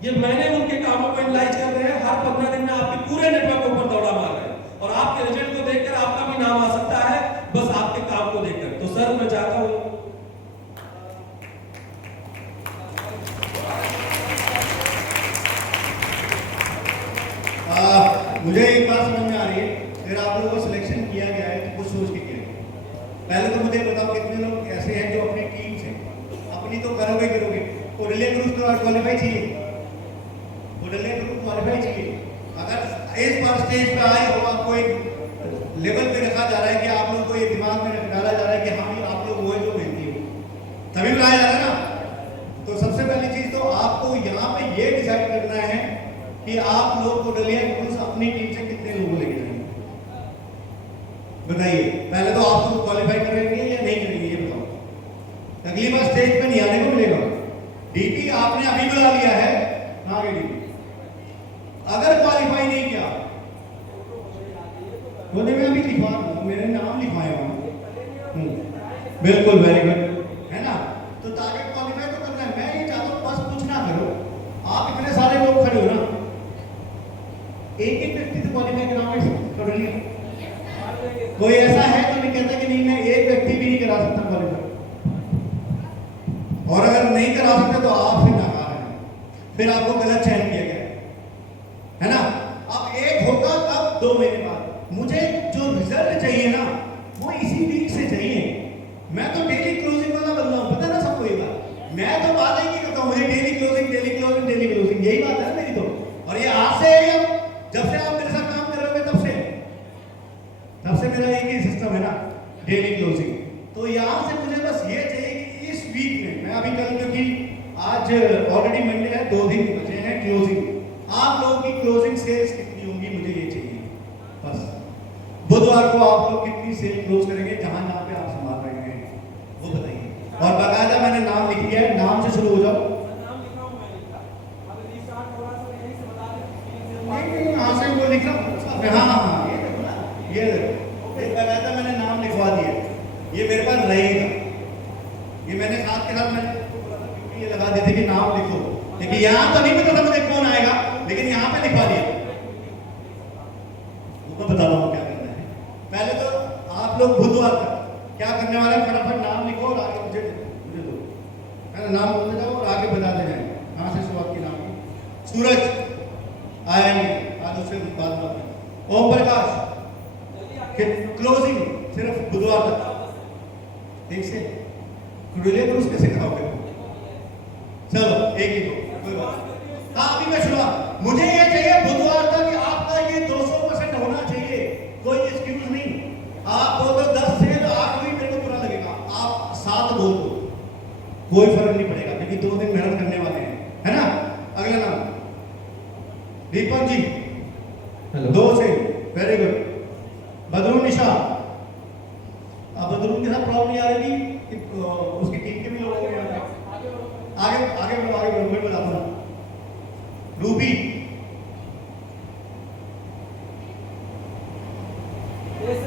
ये मैंने उनके कामों को एनालाइज कर रहे हैं। हर 15 दिन में आपके पूरे नेटवर्क के ऊपर दौड़ा मार रहे हैं और आपके रिजल्ट को देखकर आपका भी नाम आ सकता है, बस आपके काम को देखकर। तो सर मैं चाहता हूं मुझे एक बात समझ में आ रही है, अगर आप लोगों को सिलेक्शन किया गया है तो कुछ सोच के किया गया। पहले तो मुझे बताओ कितने लोग ऐसे हैं जो अपनी टीम से, अपनी तो करोगे कोरिलिया ग्रुप तो क्वालिफाई चाहिए, कोरिलिया ग्रुप क्वालिफाई चाहिए। अगर इस बार स्टेज पे आए हो, आपको एक लेवल पे रखा जा रहा है कि आप लोगों को ये दिमाग में डाला जा रहा है कि हाँ भी आप लोग वो है जो मेहनती हो, तभी बुलाया जा रहा है ना। तो सबसे पहली चीज तो आपको यहाँ पे ये डिसाइड करना है कि आप लोग कोरिलिया ग्रुप अपनी टीम से कितने लोगों लेके जाएंगे, बताइए। पहले तो आप लोग क्वालिफाई करेंगे या नहीं करेंगे ये बताओ। अगली बार स्टेज पे नहीं आने को मिलेगा। डीपी आपने अभी बुला लिया है, हाँ डीपी अगर क्वालिफाई नहीं किया तो मैं अभी लिखवा दूं, मेरे नाम लिखवाए वहां। बिल्कुल वेरी गुड, है ना। तो टारगेट क्वालिफाई तो करना है। मैं ये चाहता हूं बस कुछ ना करो, आप इतने सारे लोग खड़े हो ना, एक एक व्यक्ति तो क्वालिफाई कराओगे कर लिया। कोई ऐसा है तो नहीं कहता कि नहीं मैं एक व्यक्ति भी नहीं करा सकता क्वालिफाई, और अगर नहीं करा सकते तो आप फिर नाकाम हैं, फिर आपको गलत चयन किया गया है ना। अब एक होगा तब 2 महीने बाद। मुझे जो रिजल्ट चाहिए ना वो इसी वीक से चाहिए। मैं तो डेली क्लोजिंग वाला बंदा हूं, पता है ना सबको ये बात। मैं तो बात ही नहीं करता हूं, मुझे daily closing daily closing daily closing, यही बात है मेरी तो। और ये आज से है, जब से आप मेरे साथ काम कर रहे होगे तब से मेरा एक ही सिस्टम है ना, डेली क्लोजिंग। तो यहां से मुझे बस ये चाहिए कि इस वीक में, मैं अभी कल, क्योंकि आज ऑलरेडी मंडे है, 2 दिन बचे हैं क्लोजिंग, आप लोगों की क्लोजिंग सेल्स कितनी होंगी मुझे ये चाहिए बस। बुधवार को आप लोग कितनी सेल क्लोज करेंगे जहां जहां पे आप संभाल रहे हैं वो बताइए। और बाकायदा मैंने नाम लिख दिया है, नाम से शुरू हो जाओ। हाँ से वो लिख रहा हूँ, हाँ ये देखो ना, ये देखो बाकायदा मैंने नाम लिखवा दिया, ये मेरे पास रहेगा। ये मैंने साथ के साथ मैंने ये लगा दी थी कि नाम लिखो, लेकिन यहाँ तो नहीं पता था मुझे कौन आएगा, लेकिन यहाँ पे लिखवा दिया। मैं बता रहा हूँ क्या करना है। पहले तो आप लोग बुधवार तक क्या करने वाले हैं, फटाफट नाम लिखो और आगे मुझे दो, है ना। नाम बोलते जाओ और आगे बताते जाए कहाँ से शुरुआत की। नाम सूरज आएंगे आज, उससे बात बात। ओम प्रकाश क्लोजिंग सिर्फ बुधवार तक, ठीक से कोरिलिया ग्रुप कैसे कराओगे? चलो एक ही दो, कोई बात। हाँ अभी मैं शुरुआत, मुझे ये चाहिए बुधवार तक आपका ये 200% होना चाहिए, कोई एक्सक्यूज नहीं। आप बोल दो 10 से 8 भी मेरे को बुरा लगेगा, आप 7 बोल दो, कोई फर्क नहीं पड़ेगा, क्योंकि 2 दिन मेहनत करने वाले हैं, है ना। अगला नाम दीपक जी, 2 से, वेरी गुड। बदरून निशा, अब बदरून के साथ प्रॉब्लम नहीं आ रही कि उसकी टीम के भी लोग होंगे यहाँ पे। आगे आगे बढ़ो, मैं बताता हूँ। रूबी,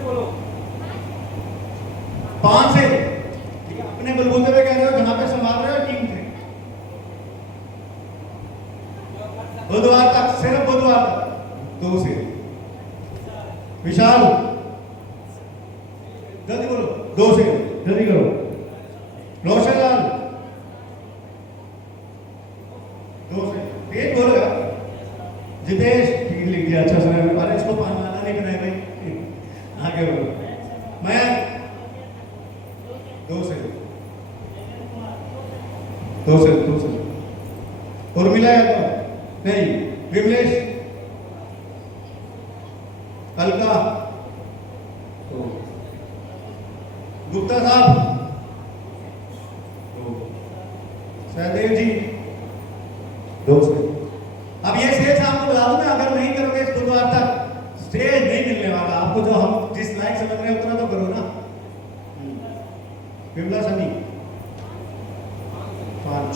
बोलो 5 से, अपने बलबूते पे कह रहे हो जहां पे संभाल रहे हो टीम से। बुधवार तक, सिर्फ बुधवार तक 2 से। विशाल जल्दी बोलो, 2 से जल्दी करो। रोशनलाल 2 से, तेज बोलेगा। जितेश ठीक लिख दिया, अच्छा सुना। अरे इसको पाना नहीं बनाया भाई, आगे बोलो। मैं 2 से, 2 से। उर्मिला यादव नहीं, विमलेश, अलका, तो गुप्ता साहब, सहदेव जी, दो से। अब ये स्टेज आपको बता दूं मैं, अगर नहीं करोगे इस बुधवार तक स्टेज नहीं मिलने वाला आपको। जो हम जिस लायक समझ रहे हैं उतना तो करो ना। विमला सनी 5,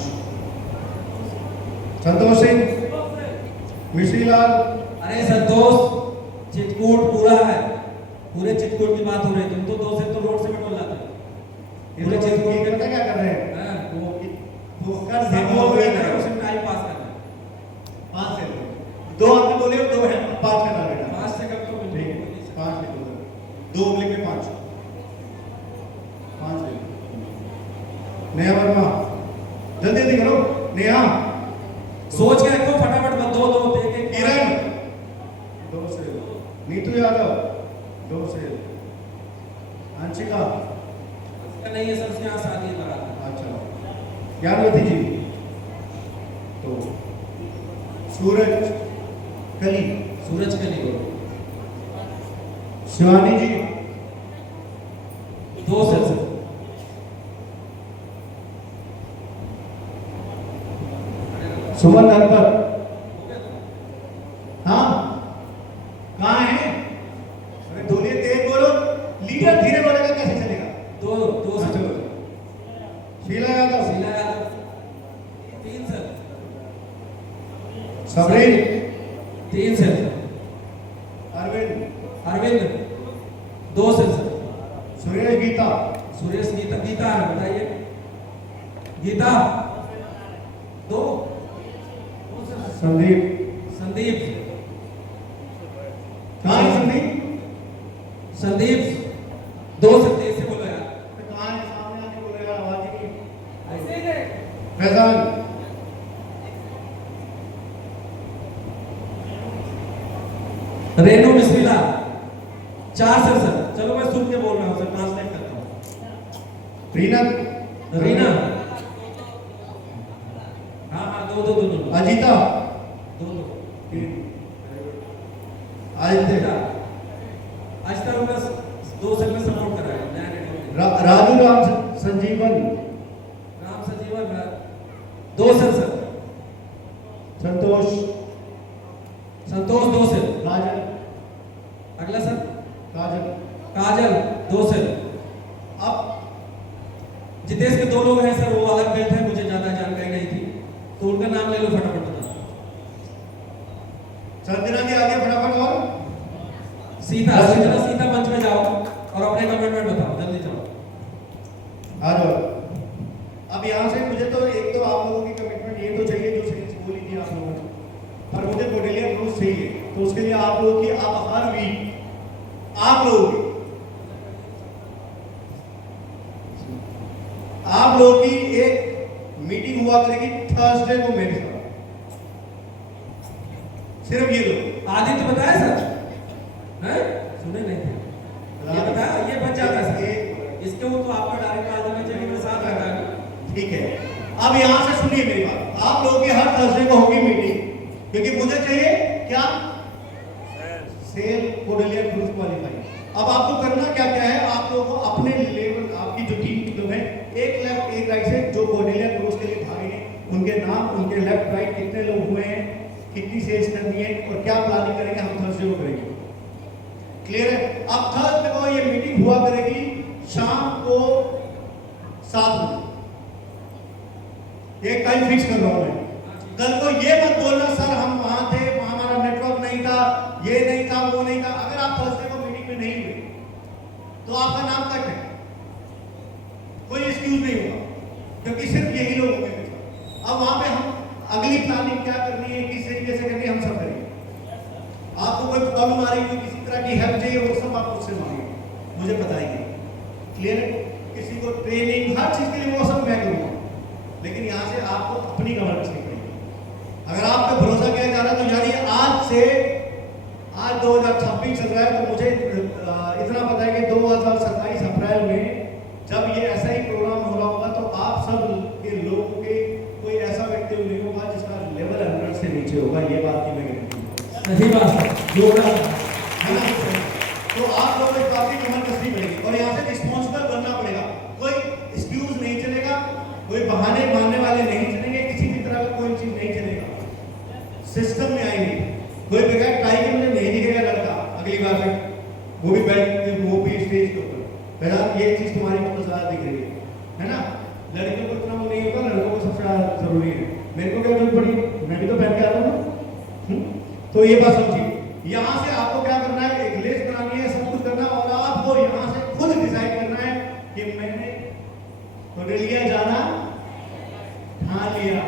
संतोष सिंह, मिश्री लाल, अरे संतोष चित्रकूट पूरा है, पूरे चित्रकूट की बात हो रही है। तुम तो 2 से तो रोड से पेट्रोल लाते हो। पूरे चित्रकूट ये के पता क्या कर रहे हैं? हाँ, वो कर सब देखो लोग वो वेट कर उसमें टाइम पास करना है। 5 से 2 आपने बोले, 2 है 5 करना बेटा। 5 से कब तो ठीक है, 5 लिखो, 2 लिख के 5 लिखो। नेहा वर्मा, जल्दी जल्दी करो। नेहा, सोच के रखो फटाफट मत, 2 एक एक किरण 2 से, नीतू यादव 2 से, अंशिका, नहीं है सबसे यहाँ शादी लगा। अच्छा, ज्ञानवती जी, तो सूरज कली, सूरज के लिए शिवानी जी 2 से सुमन अकबर, हाँ कहाँ है? अरे बोलिए, तेज बोलो, लीडर धीरे बोलेगा कैसे चलेगा? 2 हाँ, से चलो। शीला यादव, शीला यादव 3 से सबरीन, 3 से अरविंद, अरविंद 2 से सुरेश गीता, सुरेश गीता, गीता है बताइए, गीता 2 संदीप, संदीप, कहाँ है संदीप? संदीप 2 से तेज से बोलो यार। कहाँ है? सामने आके बोलो यार, आवाज ही नहीं। ऐसे ही फैजान, रेनू मिश्रीला 4 से सर। चलो मैं सुन के बोल रहा हूँ सर, ट्रांसलेट करता हूँ। रीना, रीना, हाँ 2 अजीता, 2 आदित्य, आज तक बस 2 से में सपोर्ट कर रहा है नया नेटवर्क। राजू राम संजीवन, राम सजीवन 2 से सर। संतोष, संतोष 2 से। काजल, अगला सर काजल। काजल 2 से। अब जितेश के 2 लोग हैं सर, वो अलग बेल्ट है, मुझे ज्यादा जानकारी नहीं थी, तो उनका नाम ले लो फटाफट बता। संजना जी आगे फटाफट। और सीता, सीता मंच में जाओ और अपने कमेंटमेंट बताओ, जल्दी जाओ। आ जाओ। अब यहाँ से मुझे तो एक तो आप लोगों की कमिटमेंट ये तो चाहिए जो सही बोली थी आप लोगों ने, और मुझे कोडेलिया क्रूज चाहिए। तो उसके लिए आप लोगों की, आप हर वीक आप लोगों की एक मीटिंग हुआ करेगी थर्सडे को मेरे साथ। सिर्फ ये लोग। आदित्य बताया सर, हैं? सुने नहीं थे, ये बताया, ये बच जाता है सर। इसके वो तो आपका डायरेक्ट कॉल करना चाहिए, मेरे साथ रहता है। ठीक है, अब यहाँ से सुनिए मेरी बात। आप लोगों की हर थर्सडे को होगी मीटिंग, क्योंकि मुझे चाहिए क्या? Sale Cordelia cruise qualify. अब आपको करना क्या क्या है? आप लोगों को अपने लेवल, आपकी जो टीम के लोग हैं, एक लेफ्ट एक राइट से जो कोडेलिया क्रूज के लिए भागे हैं, उनके नाम, उनके लेफ्ट राइट कितने लोग हुए हैं, कितनी सेल्स करनी है और क्या प्लानिंग करेंगे, हम थर्सडे को करेंगे। क्लियर है? अब थर्सडे को ये मीटिंग हुआ करेगी शाम को 7 बजे। एक टाइम फिक्स कर रहा हूं मैं। कल को ये मत बोलना सर हम वहां थे, वहां हमारा नेटवर्क नहीं था, ये नहीं था, वो नहीं था। अगर आप थर्सडे को मीटिंग में नहीं हुए तो आपका नाम कट है, कोई एक्सक्यूज नहीं होगा, क्योंकि सिर्फ यही लोग होंगे। अब वहां पे हम अगली प्लानिंग क्या करनी है, किस तरीके से करनी है, हम सब करेंगे। आपको कोई प्रॉब्लम आ रही है, किसी तरह की हेल्प चाहिए, वो सब आप मुझसे मांगिए, मुझे बताएंगे। क्लियर है? किसी को ट्रेनिंग, हर चीज के लिए वो सब मैं करूंगा, लेकिन यहाँ से आपको अपनी कमर कसनी पड़ेगी। अगर आप पे भरोसा किया जा रहा है तो जानिए आज 2026 चल रहा है, तो मुझे इतना पता है कि 2027 अप्रैल में जब ये ऐसा ही प्रोग्राम हो रहा होगा तो आप सब के लोगों के कोई ऐसा व्यक्ति फेल नहीं होगा जिसका लेवल 100 से नीचे होगा, ये बात की मैं गारंटी दूंगा। सही बात है, जोरदार। है ना? तो आप लोगों को इस बात की कमर कसनी पड़ेगी और यहाँ से रिस्पॉन्सिबल बनना पड़ेगा। कोई एक्सक्यूज नहीं चलेगा, कोई बहाने मारने वाले नहीं चलेंगे, किसी भी तरह का कोई चीज नहीं चलेगा। सिस्टम में आएंगे, कोई बगैर टाई के मुझे नहीं दिखेगा लड़का अगली बार में, वो भी बैठ वो भी स्टेज के ऊपर, पहला ये चीज तुम्हारी को ज्यादा दिख रही है ना? लड़कियों को इतना वो नहीं होगा, लड़कों को सबसे ज्यादा जरूरी है। मेरे को क्या जरूरत पड़ी, मैं भी तो पहन के आता हूँ। तो ये बात समझिए, यहाँ से आपको क्या करना है, एक लिस्ट बनानी है, सब कुछ करना, और आपको यहाँ से खुद डिसाइड करना है कि मैंने कोडेलिया जाना ठान लिया,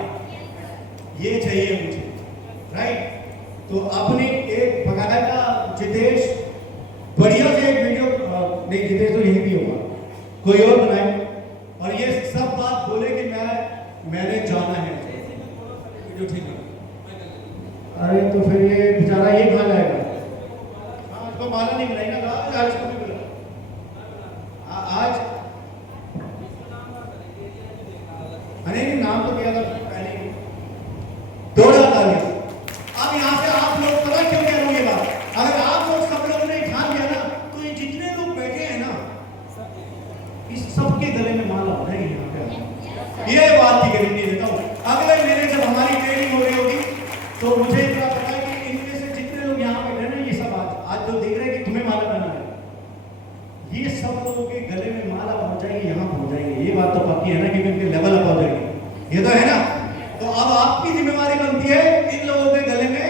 ये चाहिए मुझे, राइट? तो अपनी एक बकायदा जितेश बढ़िया से एक वीडियो, नहीं जितेश तो यही भी होगा, कोई और बनाए और ये सब बात बोले कि मैंने जाना है। वीडियो ठीक है। अरे तो फिर ये बेचारा ये कहाँ जाएगा? हाँ, इसको माला नहीं बनाई ना, आज को भी बोला आज, अरे नाम तो किया था पहले, 2000 अब यहाँ से आप लोग पता क्यों कह रहा हूँ ये बात, अगर आप लोग सब लोगों ने ठान लिया ना, तो ये जितने लोग बैठे हैं ना, इस सबके गले में माला हो जाएगी यहाँ पे। ये बात की गारंटी देता हूँ। अगले महीने जब हमारी ट्रेनिंग हो रही होगी तो मुझे इतना पता है कि इनमें से जितने लोग यहाँ पे रहने, ये सब आज जो देख रहे हैं कि तुम्हें माला पहना है, ये सब लोगों के गले में माला पहुंच जाएगी, यहाँ पहुंच जाएंगे। ये बात तो पक्की है ना, क्योंकि उनके लेवल अप हो जाएंगे, ये तो है ना? तो अब आपकी जिम्मेवारी बनती है इन लोगों के गले में,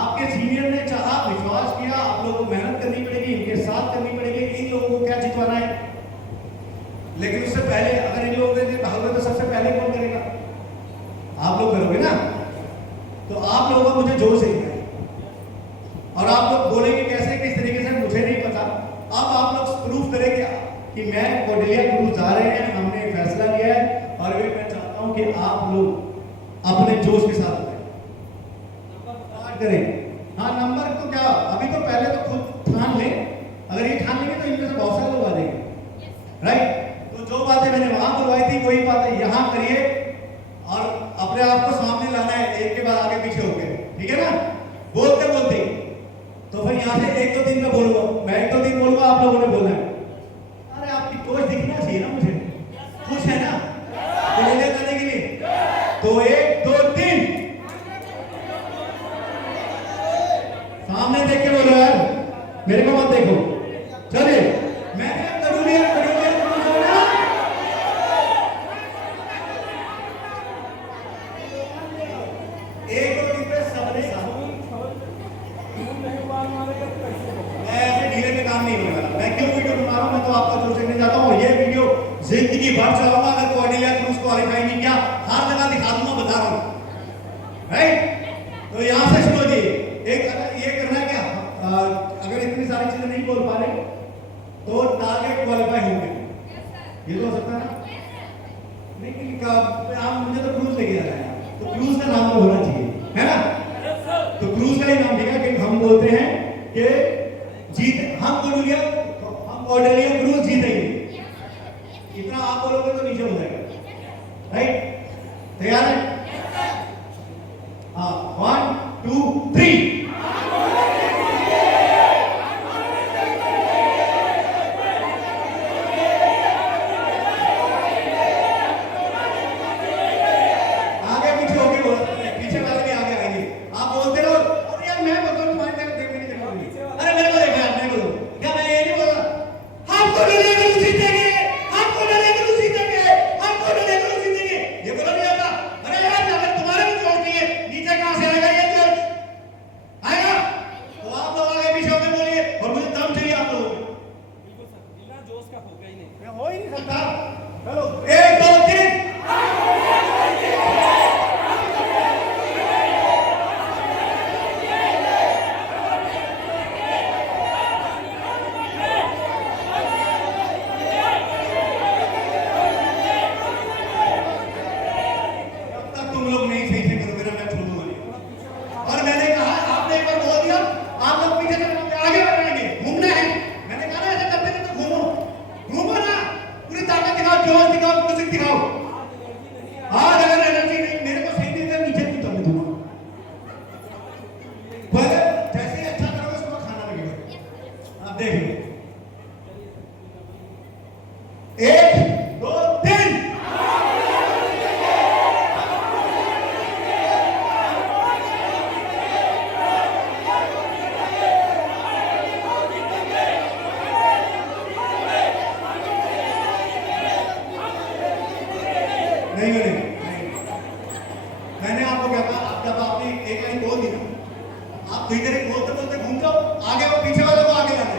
आपके सीनियर ने चाहा, विश्वास किया, आप लोगों को मेहनत करनी पड़ेगी, इनके साथ करनी पड़ेगी, इन लोगों को क्या जितवाना है। लेकिन उससे पहले अगर इन लोगों ने भागोगे तो सबसे पहले कौन करेगा? आप लोग करोगे ना? तो आप लोगों को मुझे जोर से दिखाइए, और आप लोग बोलेंगे कैसे, किस तरीके से, मुझे नहीं पता। अब आप लोग प्रूफ करेंगे कि मैं कोडेलिया क्रूज जा रहे हैं, हमने फैसला लिया है, और वे मैं चाहता हूं कि आप लोग अपने जोश के साथ करें। हाँ, नंबर तो क्या, अभी तो पहले तो खुद ठान ले, अगर ये ठान लेंगे तो इनमें से बहुत सारे लोग आ जाएंगे, राइट? तो जो बातें मैंने वहां करवाई थी वही बातें यहाँ करिए, और अपने आप को सामने लाना है, एक के बाद आगे पीछे होके, ठीक है ना? बोलते बोलते तो फिर यहाँ से 1-2 दिन में बोलूंगा, मैं 1-2 दिन बोलूंगा, आप लोगों ने बोलना है। अरे आपकी कोच दिखना चाहिए ना मुझे, खुश है ना कोडेलिया करने के लिए? तो 1-2-3 सामने देख के बोलो यार, मेरे को मत देखो। चलिए, मैंने कोडेलिया एक दो दिन पे सबने मैं ऐसे ढीले में काम नहीं करूंगा। मैं क्यों वीडियो बना रहा हूं, मैं तो आपका जोर देखने जाता हूं, और ये वीडियो जिंदगी भर चलाऊंगा। अगर कोडेलिया क्रूज क्वालिफाई नहीं किया, हर जगह दिखा दूंगा, बता रहा हूं, राइट? तो यहां से सुनो जी, एक अगर ये करना है क्या, अगर इतनी सारी चीजें नहीं बोल पा रहे तो टारगेट क्वालिफाई होंगे, ये तो हो सकता है ना? लेकिन आप मुझे तो क्रूज लेके जाना है, तो क्रूज का नाम तो होना चाहिए, है ना? तो क्रूज का ही नाम देगा कि हम बोलते हैं कि जीत, हम कोडेलिया क्रूज जीतेंगे, इतना आप बोलोगे तो नीचे हो जाएगा, राइट? तैयार है? हाँ, 1 2 3 अरे नहीं नहीं मैंने आपको क्या कहा, जब आपने एक लाइन बोल दी ना, आप धीरे धीरे बोलते बोलते घूम जाओ आगे, और पीछे वाले को आगे लाना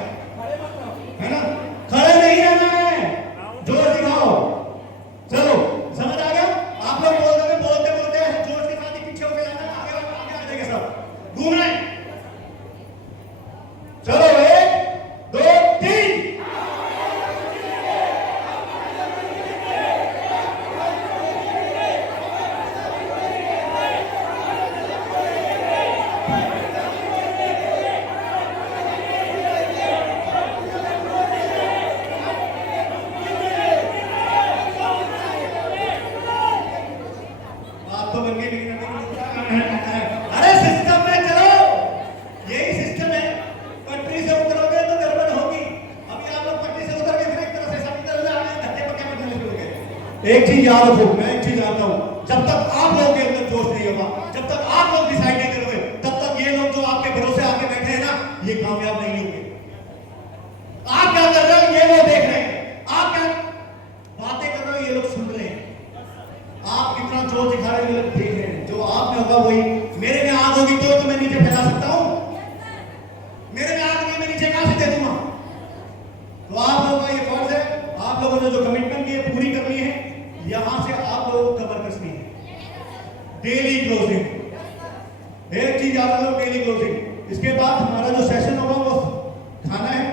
है ना, खड़े नहीं रहना है, जोर दिखाओ। चलो समझ आ गया? आप लोग बोलते बोलते जोश के साथ ही पीछे होके जाना है, आगे वाले आगे आ जाएंगे सब, घूम रहे हैं। चलो 1 2 3। बात तो बन गई, लेकिन अरे सिस्टम में चलो, यही सिस्टम है। पटरी से उतरोगे तो गड़बड़ होगी। अभी आप लोग पटरी से उतर के फिर एक तरह से सब तरह से आगे धक्के पक्के बैठने शुरू हो गए। एक चीज याद रखो, मैं एक चीज जानता हूं, जब तक आप लोगों के अंदर जोश नहीं होगा, जब तक आप लोग डिसाइड नहीं करोगे, तब तक ये लोग जो आपके भरोसे आके बैठे हैं ना, ये कामयाब नहीं होंगे। आप क्या कर रहे हो ये वो देख रहे हैं, आप क्या बातें कर रहे हो ये लोग सुन रहे हैं, आप कितना जोर दिखा रहे हो ये लोग देख रहे हैं। जो आप में होगा वही, मेरे में आग होगी तो मैं नीचे फैला सकता हूं, मेरे में आग नहीं, मैं नीचे कहां से दे दूंगा? तो आप लोगों का ये फर्ज है, आप लोगों ने जो कमिटमेंट की है पूरी करनी है। यहां से आप लोगों को कवर कसनी है, डेली क्लोजिंग। एक चीज याद रखो, डेली क्लोजिंग। इसके बाद हमारा जो सेशन होगा वो खाना है,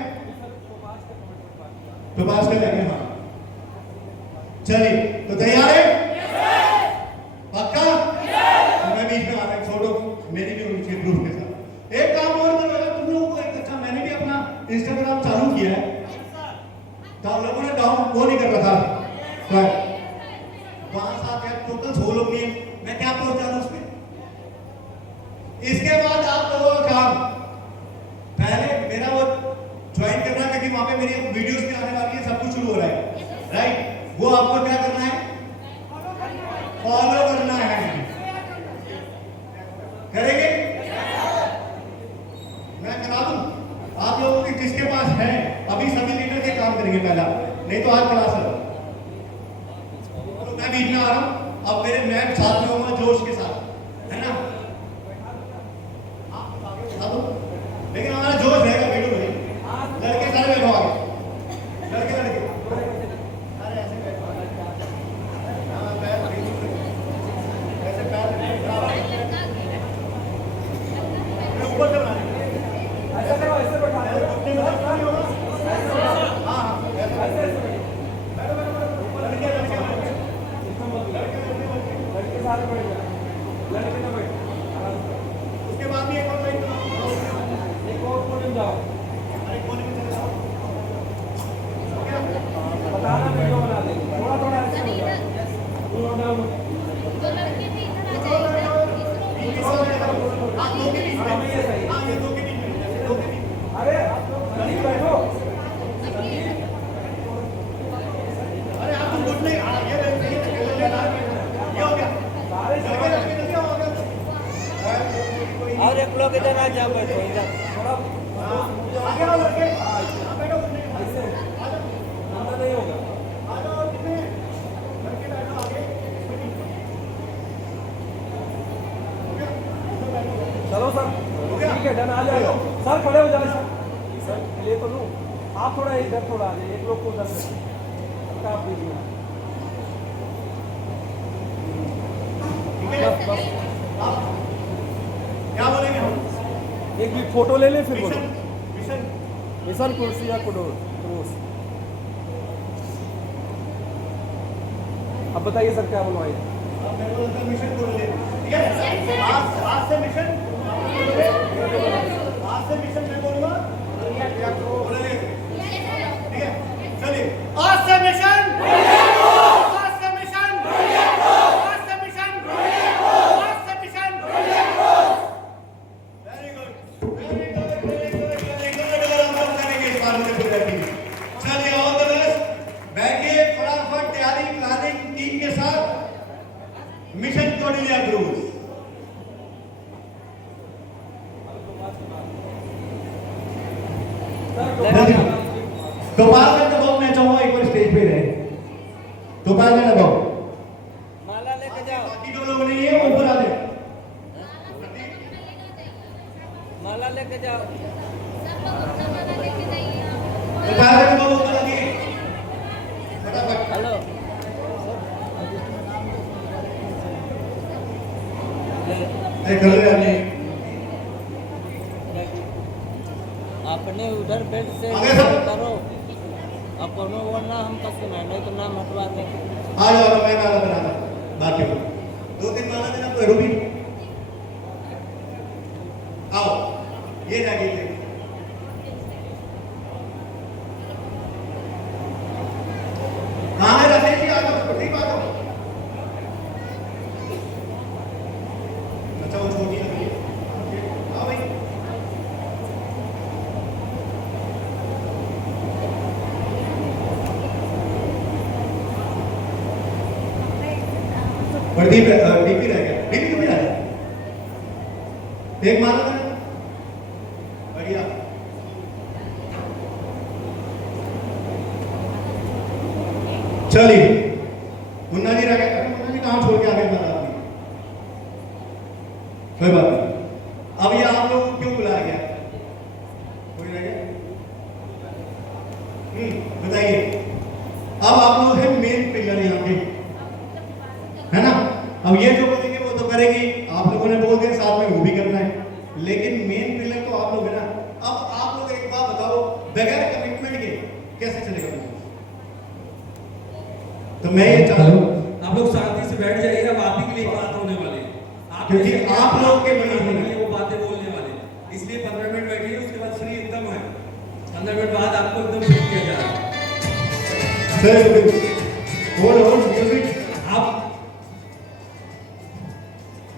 तो पास कर लेंगे। हाँ चलिए, तो तैयार है? पक्का? तो मैं बीच में आ रहा हूं, छोड़ो मेरी भी उनके ग्रुप के साथ। एक काम और करो यार, तुम लोगों को एक अच्छा, मैंने भी अपना इंस्टाग्राम चालू किया है, तो आप लोगों ने डाउन वो नहीं कर रखा है, वहां साथ है टोटल 6 लोग नहीं है, मैं क्या पोस्ट डालूं उसमें? इसके बाद आप लोगों का काम, पहले मेरा वो ज्वाइन करना है, क्योंकि वहां पे मेरी वीडियोस भी आने वाली है, सब कुछ शुरू हो रहा है, राइट? वो आपको क्या करना है? फॉलो करना है। करेंगे? मैं करा दूं आप लोगों के, जिसके पास है अभी सभी लीडर के काम करेंगे पहला, नहीं तो आज क्लास है। तो मैं बीच में आ रहा हूं, अब मेरे मैं साथ में होऊंगा जोश के साथ, है ना? आप आगे बता दो, लेकिन हमारा जोश रहेगा, वीडियो में लड़के सारे बैठो आगे, लड़के अरे ऐसे बैठो, हाँ पैर ऐसे पैर ऊपर से बना, ऐसे करो, ऐसे बैठो, घुटने में दर्द नहीं होगा। हाँ हाँ ऐसे बैठो लड़के सारे बैठ जाओ, लड़के ना बैठ। उसके बाद भी एक और लाइन, एक और कोने में जाओ, अरे कोने में चले जाओ, बताना वीडियो बना देंगे, थोड़ा थोड़ा ऐसे हो जाओ, तो लड़के भी इधर आ जाएंगे, आप लोग के बीच में, ये सही है। हाँ ये दो के बीच में, ऐसे दो के बीच में। अरे आप लोग नहीं बैठो, अरे आप लोग घुटने, हाँ ये हो गया, सारे लड़के लड़के जल्दी आओ आगे। और एक लोग इधर आ जाओ, बैठो इधर। थोड़ा आगे आओ लड़के, हाँ बैठो घुटने, ऐसे आ जाओ, अंदर नहीं होगा। आ जाओ घुटने, लड़के बैठो आगे। हो गया? चलो सर, हो गया? ठीक है, डन, आ जाएगा सर, खड़े हो जाए सर, ले तो लूँ, आप थोड़ा इधर थोड़ा आ जाइए, एक लोग को उधर से आप दीजिए, ठीक है? बस बस आप क्या बोलेंगे हम? एक भी फोटो ले ले, फिर बोलो। मिशन मिशन मिशन कुर्सी या क्रूस। अब बताइए सर, क्या बोलवाइए? आप मेरे को लगता है मिशन बोल रहे हैं, ठीक है? आज से मिशन, आज से मिशन मैं बोलूंगा, बोलेंगे, ठीक है? चलिए, आज से मिशन, आज से मिशन, आज से मिशन, आज से mission. Very good, very good, very good, very good. और हम लोग करेंगे इस बार में पूरा टीम। चलिए, ऑल द बेस्ट। बैठिए, फटाफट तैयारी, प्लानिंग टीम के साथ मिशन कॉर्डिलिया क्रूज। गोपालगंज दबाओ, मैं चाहूंगा एक बार स्टेज पे रहे। गोपालगंज दबाओ, जाओ बाकी जो लोग नहीं है वो ऊपर आ जाए। माला लेके जाओ सब लोग अपना माला लेके जाइए तो बाहर के लोग ऊपर आ जाइए फटाफट। हेलो घर ले आने अपने उधर बेड से आगे सर। करो अपनो वरना हम तो सुना नहीं तो नाम हटवा देंगे। आ जाओ मैं माला बनाना बाकी हो 2-3 माला देना कोई रूबी आओ ये जाके ले कहाँ है रमेश जी? आ जाओ ठीक आ जाओ। अच्छा वो छोटी लग रही है आओ भाई। प्रदीप डीपी रह गया डीपी तो मिला एक माला था बढ़िया। चलिए मुन्ना जी रह गए। अरे मुन्ना जी कहाँ छोड़ के आ गए माला आपने? कोई बात नहीं। अब ये आप लोग क्यों बुलाया गया? कोई रह गया? बताइए। अब आप लोग हैं मेन पिलर यहाँ के है ना। अब ये जो बोलेंगे वो तो करेगी, आप लोगों ने बोल दिया साथ में वो भी करना है, लेकिन मेन पिलर तो आप लोग है ना। अब आप लोग एक बात बताओ, बगैर कमिटमेंट के कैसे चलेगा बिजनेस? तो मैं ये चाहता हूँ आप लोग शांति से बैठ जाइए, अब आप ही के लिए बात होने वाली है। क्योंकि आप लोग के लिए लिए वो बातें बोलने वाले हैं, इसलिए 15 मिनट बैठिए, उसके बाद फ्री एकदम है। 15 मिनट बाद आपको एकदम फ्री किया जा रहा है। सर म्यूजिक आप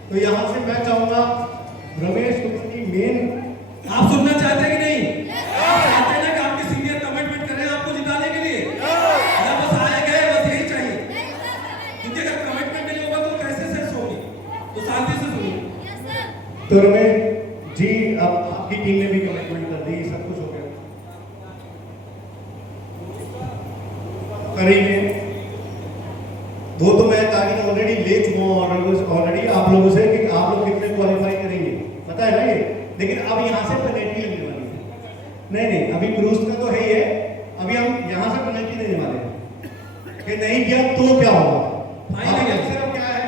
तो यहाँ से मैं चाहूंगा रमेश गुप्ता जी मेन। आप सुनना चाहते हैं कि नहीं? आप चाहते हैं ना कि आपके सीनियर कमिटमेंट करें आपको जिताने के लिए, या बस आए गए बस यही चाहिए? क्योंकि अगर कमिटमेंट नहीं होगा तो कैसे सेंस होगी? तो शांति से सुनिए। तो रमेश जी अब आपकी टीम ने भी कमिटमेंट कर दी, सब कुछ हो गया करेंगे वो तो मैं तारीख ऑलरेडी ले चुका हूँ और ऑलरेडी आप लोगों से कि आप लोग कितने क्वालिफाई करेंगे पता है ना ये। लेकिन अब यहाँ से पेनल्टी लगने वाली है। नहीं अभी क्रूज का तो है ही है, अभी हम यहाँ से पेनल्टी देने वाले हैं कि नहीं किया तो क्या होगा। फाइन है। सिर्फ क्या है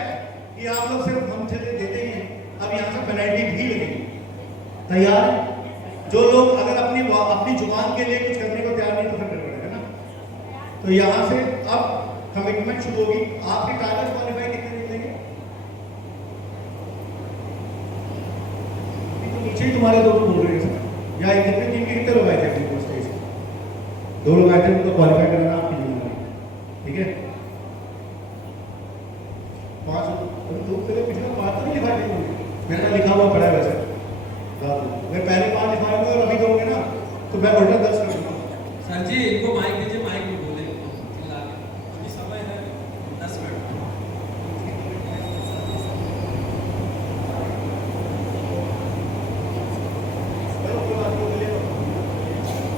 कि आप लोग सिर्फ हम चले देते हैं, अब यहाँ से पेनल्टी भी लगेगी। तैयार? जो लोग अगर अपनी जुबान के लिए कुछ करने को तैयार नहीं तो फिर कर पड़ेगा ना। तो यहाँ से अब कमिटमेंट शुरू होगी। आपके टारगेट क्वालिफाई कितने निकलेंगे? तो नीचे ही तुम्हारे दो बोल रहे हैं सर, या कितने टीम के कितने लोग आए थे अपने स्टेज? 2 लोग आए थे, उनको क्वालिफाई करना आपकी जिम्मेदारी, ठीक है? 5 तो पहले पिछले 5 तो नहीं लिखा थे मेरे पास लिखा हुआ पड़ा है वैसे। अगर पहले 5 लिखाए हुए और अभी दोगे ना तो मैं उल्टा 10 कर दूंगा। सर जी इनको माइक दीजिए, माइक में बोले चिल्ला के। अभी समय है 10 मिनट।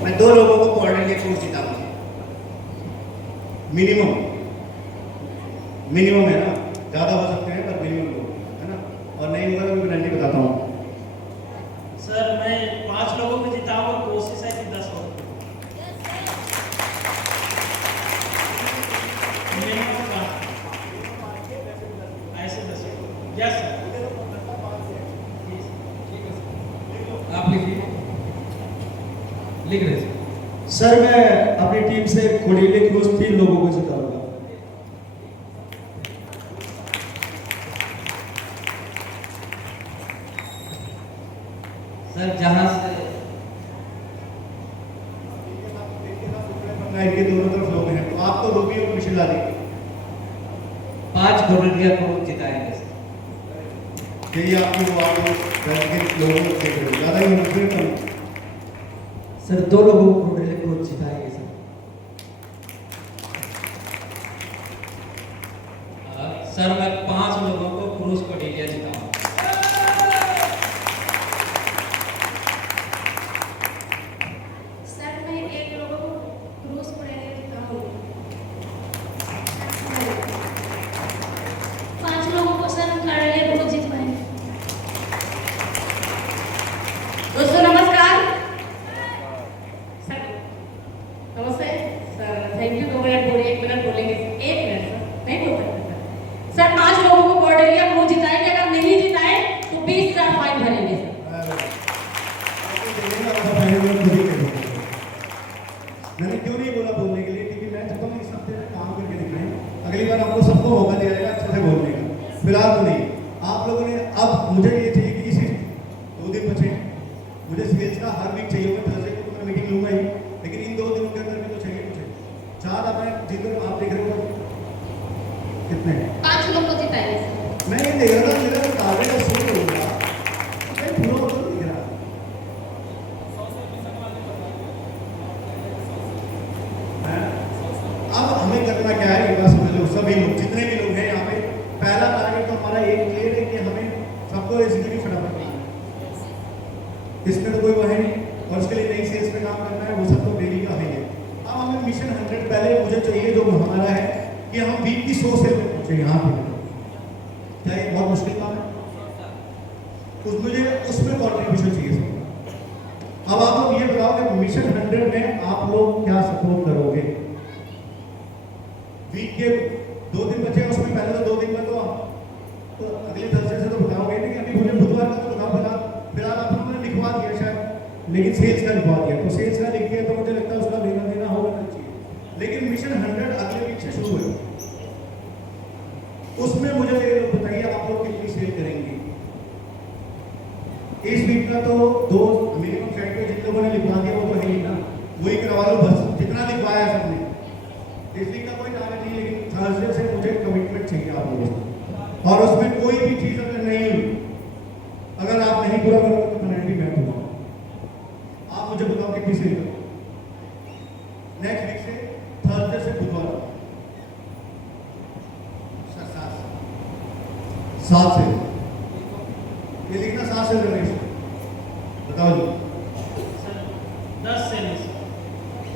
मैं 2 लोगों को क्वार्टर के कोर्स जिताऊंगा मिनिमम है ना, ज्यादा हो सकते हैं पर मिनिमम लोग है ना। और नहीं होगा तो मैं पेनल्टी बताता हूँ। सर मैं 5 लोगों को जिताऊंगा, कोशिश है कि 10 हो। ऐसे 10 यस सर। आप लिखिए, लिख रहे हैं। सर मैं अपनी टीम से कोडिले क्रूज 3 लोगों को जिताऊंगा। सर जहाँ से इनके दोनों तरफ लोग हैं, तो आप तो रूबी और मिशेल ला देंगे। 5 घोड़िया को जिताएंगे सर। यही आपके वो आप के लोगों को देख रहे हो, ज्यादा ही होना चाहिए कम। सर 2 लोगों को घोड़िया को जिताएंगे सर। सर मैं 5 लोगों को क्रूज को डीलिया जिताऊंगा। सर मैं 1 लोगों को क्रूज को लेकर जिताऊंगा। 5 लोगों 20,000 फाइन भरेंगे सर। मैंने क्यों नहीं बोला बोलने के लिए, क्योंकि मैं चाहता हूँ इस हफ्ते में काम करके दिखाएं, अगली बार आपको सबको मौका दिया जाएगा अच्छे से बोलने का। फिलहाल तो नहीं, आप लोगों ने, अब मुझे ये चाहिए कि इसी 2 दिन बचे, मुझे सेल्स का हर वीक चाहिए, मैं थर्सडे को तो मैं मीटिंग लूंगा ही, लेकिन इन 2 दिनों के अंदर भी तो चाहिए मुझे। 4 आप जितने आप देख रहे हो कितने, 5 लोग को जिताएंगे सर। मैं ये देख रहा था, मेरा टारगेट है 100 करोड़ का, मैं पूरा होता नहीं दिख रहा। अब हमें करना क्या है, ये बात समझ लो सभी लोग, जितने भी लोग हैं यहाँ पे, पहला टारगेट तो हमारा एक क्लियर है कि हमें सबको जिंदगी फटाफट करना है, इसमें तो कोई वो है नहीं, और उसके लिए नई सेल्स पे काम करना है, वो सब तो डेली का है। अब हमें मिशन 100 पहले मुझे चाहिए जो हमारा है कि हम वीक की 100 सेल पे पहुंचे यहाँ पे। क्या ये बहुत मुश्किल काम है? मुझे उसमें कॉन्ट्रीब्यूशन चाहिए सर। अब आप लोग ये बताओ कि मिशन 100 में आप लोग क्या सपोर्ट करोगे? वीक के 2 दिन बचे, उसमें पहले तो 2 दिन में तो अगले थर्सडे से तो बताओगे नहीं, अभी मुझे बुधवार का तो बताओ। फिलहाल आप लोगों ने लिखवा दिया शायद, लेकिन सेल्स का लिखवा दिया, तो सेल्स का लिख दिया तो मुझे लगता है उसका लेना देना होगा नहीं चाहिए, लेकिन मिशन 100 अगले वीक से शुरू है। उसमें मुझे ये लोग बताइए आप लोग कितनी सेल करेंगे इस वीक का? तो 2 मिनिमम साइड पे जिन लोगों ने लिखवा दिया वो तो है ही ना, वही करवा लो बस, जितना लिखवाया है सबने। इस वीक का कोई टारगेट नहीं, लेकिन थर्सडे से मुझे कमिटमेंट चाहिए आप लोगों से, और उसमें कोई भी चीज अगर नहीं हुई, अगर आप नहीं पूरा करोगे तो पेनल्टी मैं दूंगा। आप मुझे बताओ कितनी सेल करोगे नेक्स्ट वीक से, थर्सडे से बुधवार 7 से, ये लिखना 7 से रमेश, बताओ जी। सर 10 से नहीं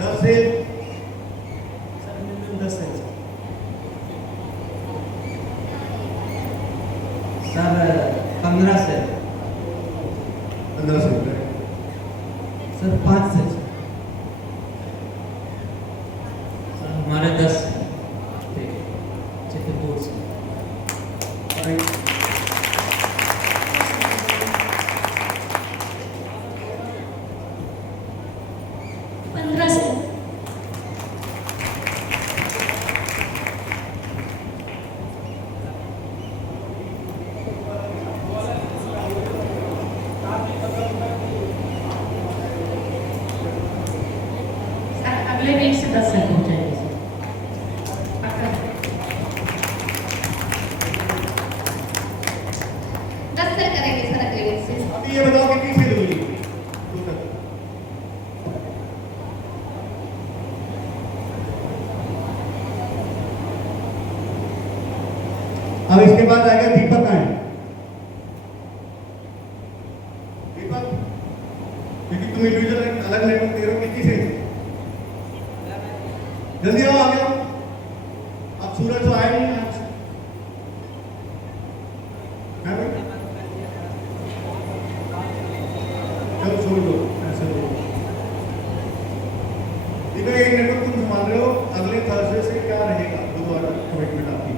10 से सर, मिनिमम 10 से सर 15 से 15 से सर 5 से सर हमारे 10 से चित्रकूट से और 15 से सर अगले वीक से 10 से पहुंचेंगे सर। पक्का। 10 से करेंगे सर अगले वीक से। अभी ये बताओ कितनी सेल हुई टोटल? अब इसके बाद आएगा दीपक आए, दीपक क्योंकि तुम इंडिविजुअल अलग नेटवर्क दे रहे हो, कितनी सेल? जल्दी आओ, आ गया। अब सूरज तो आया नहीं आज, है भाई? चलो छोड़ दो, ऐसे दो। दीपक एक नेटवर्क तुम संभाल रहे हो, अगले थर्सडे से क्या रहेगा बुधवार कमिटमेंट आपकी?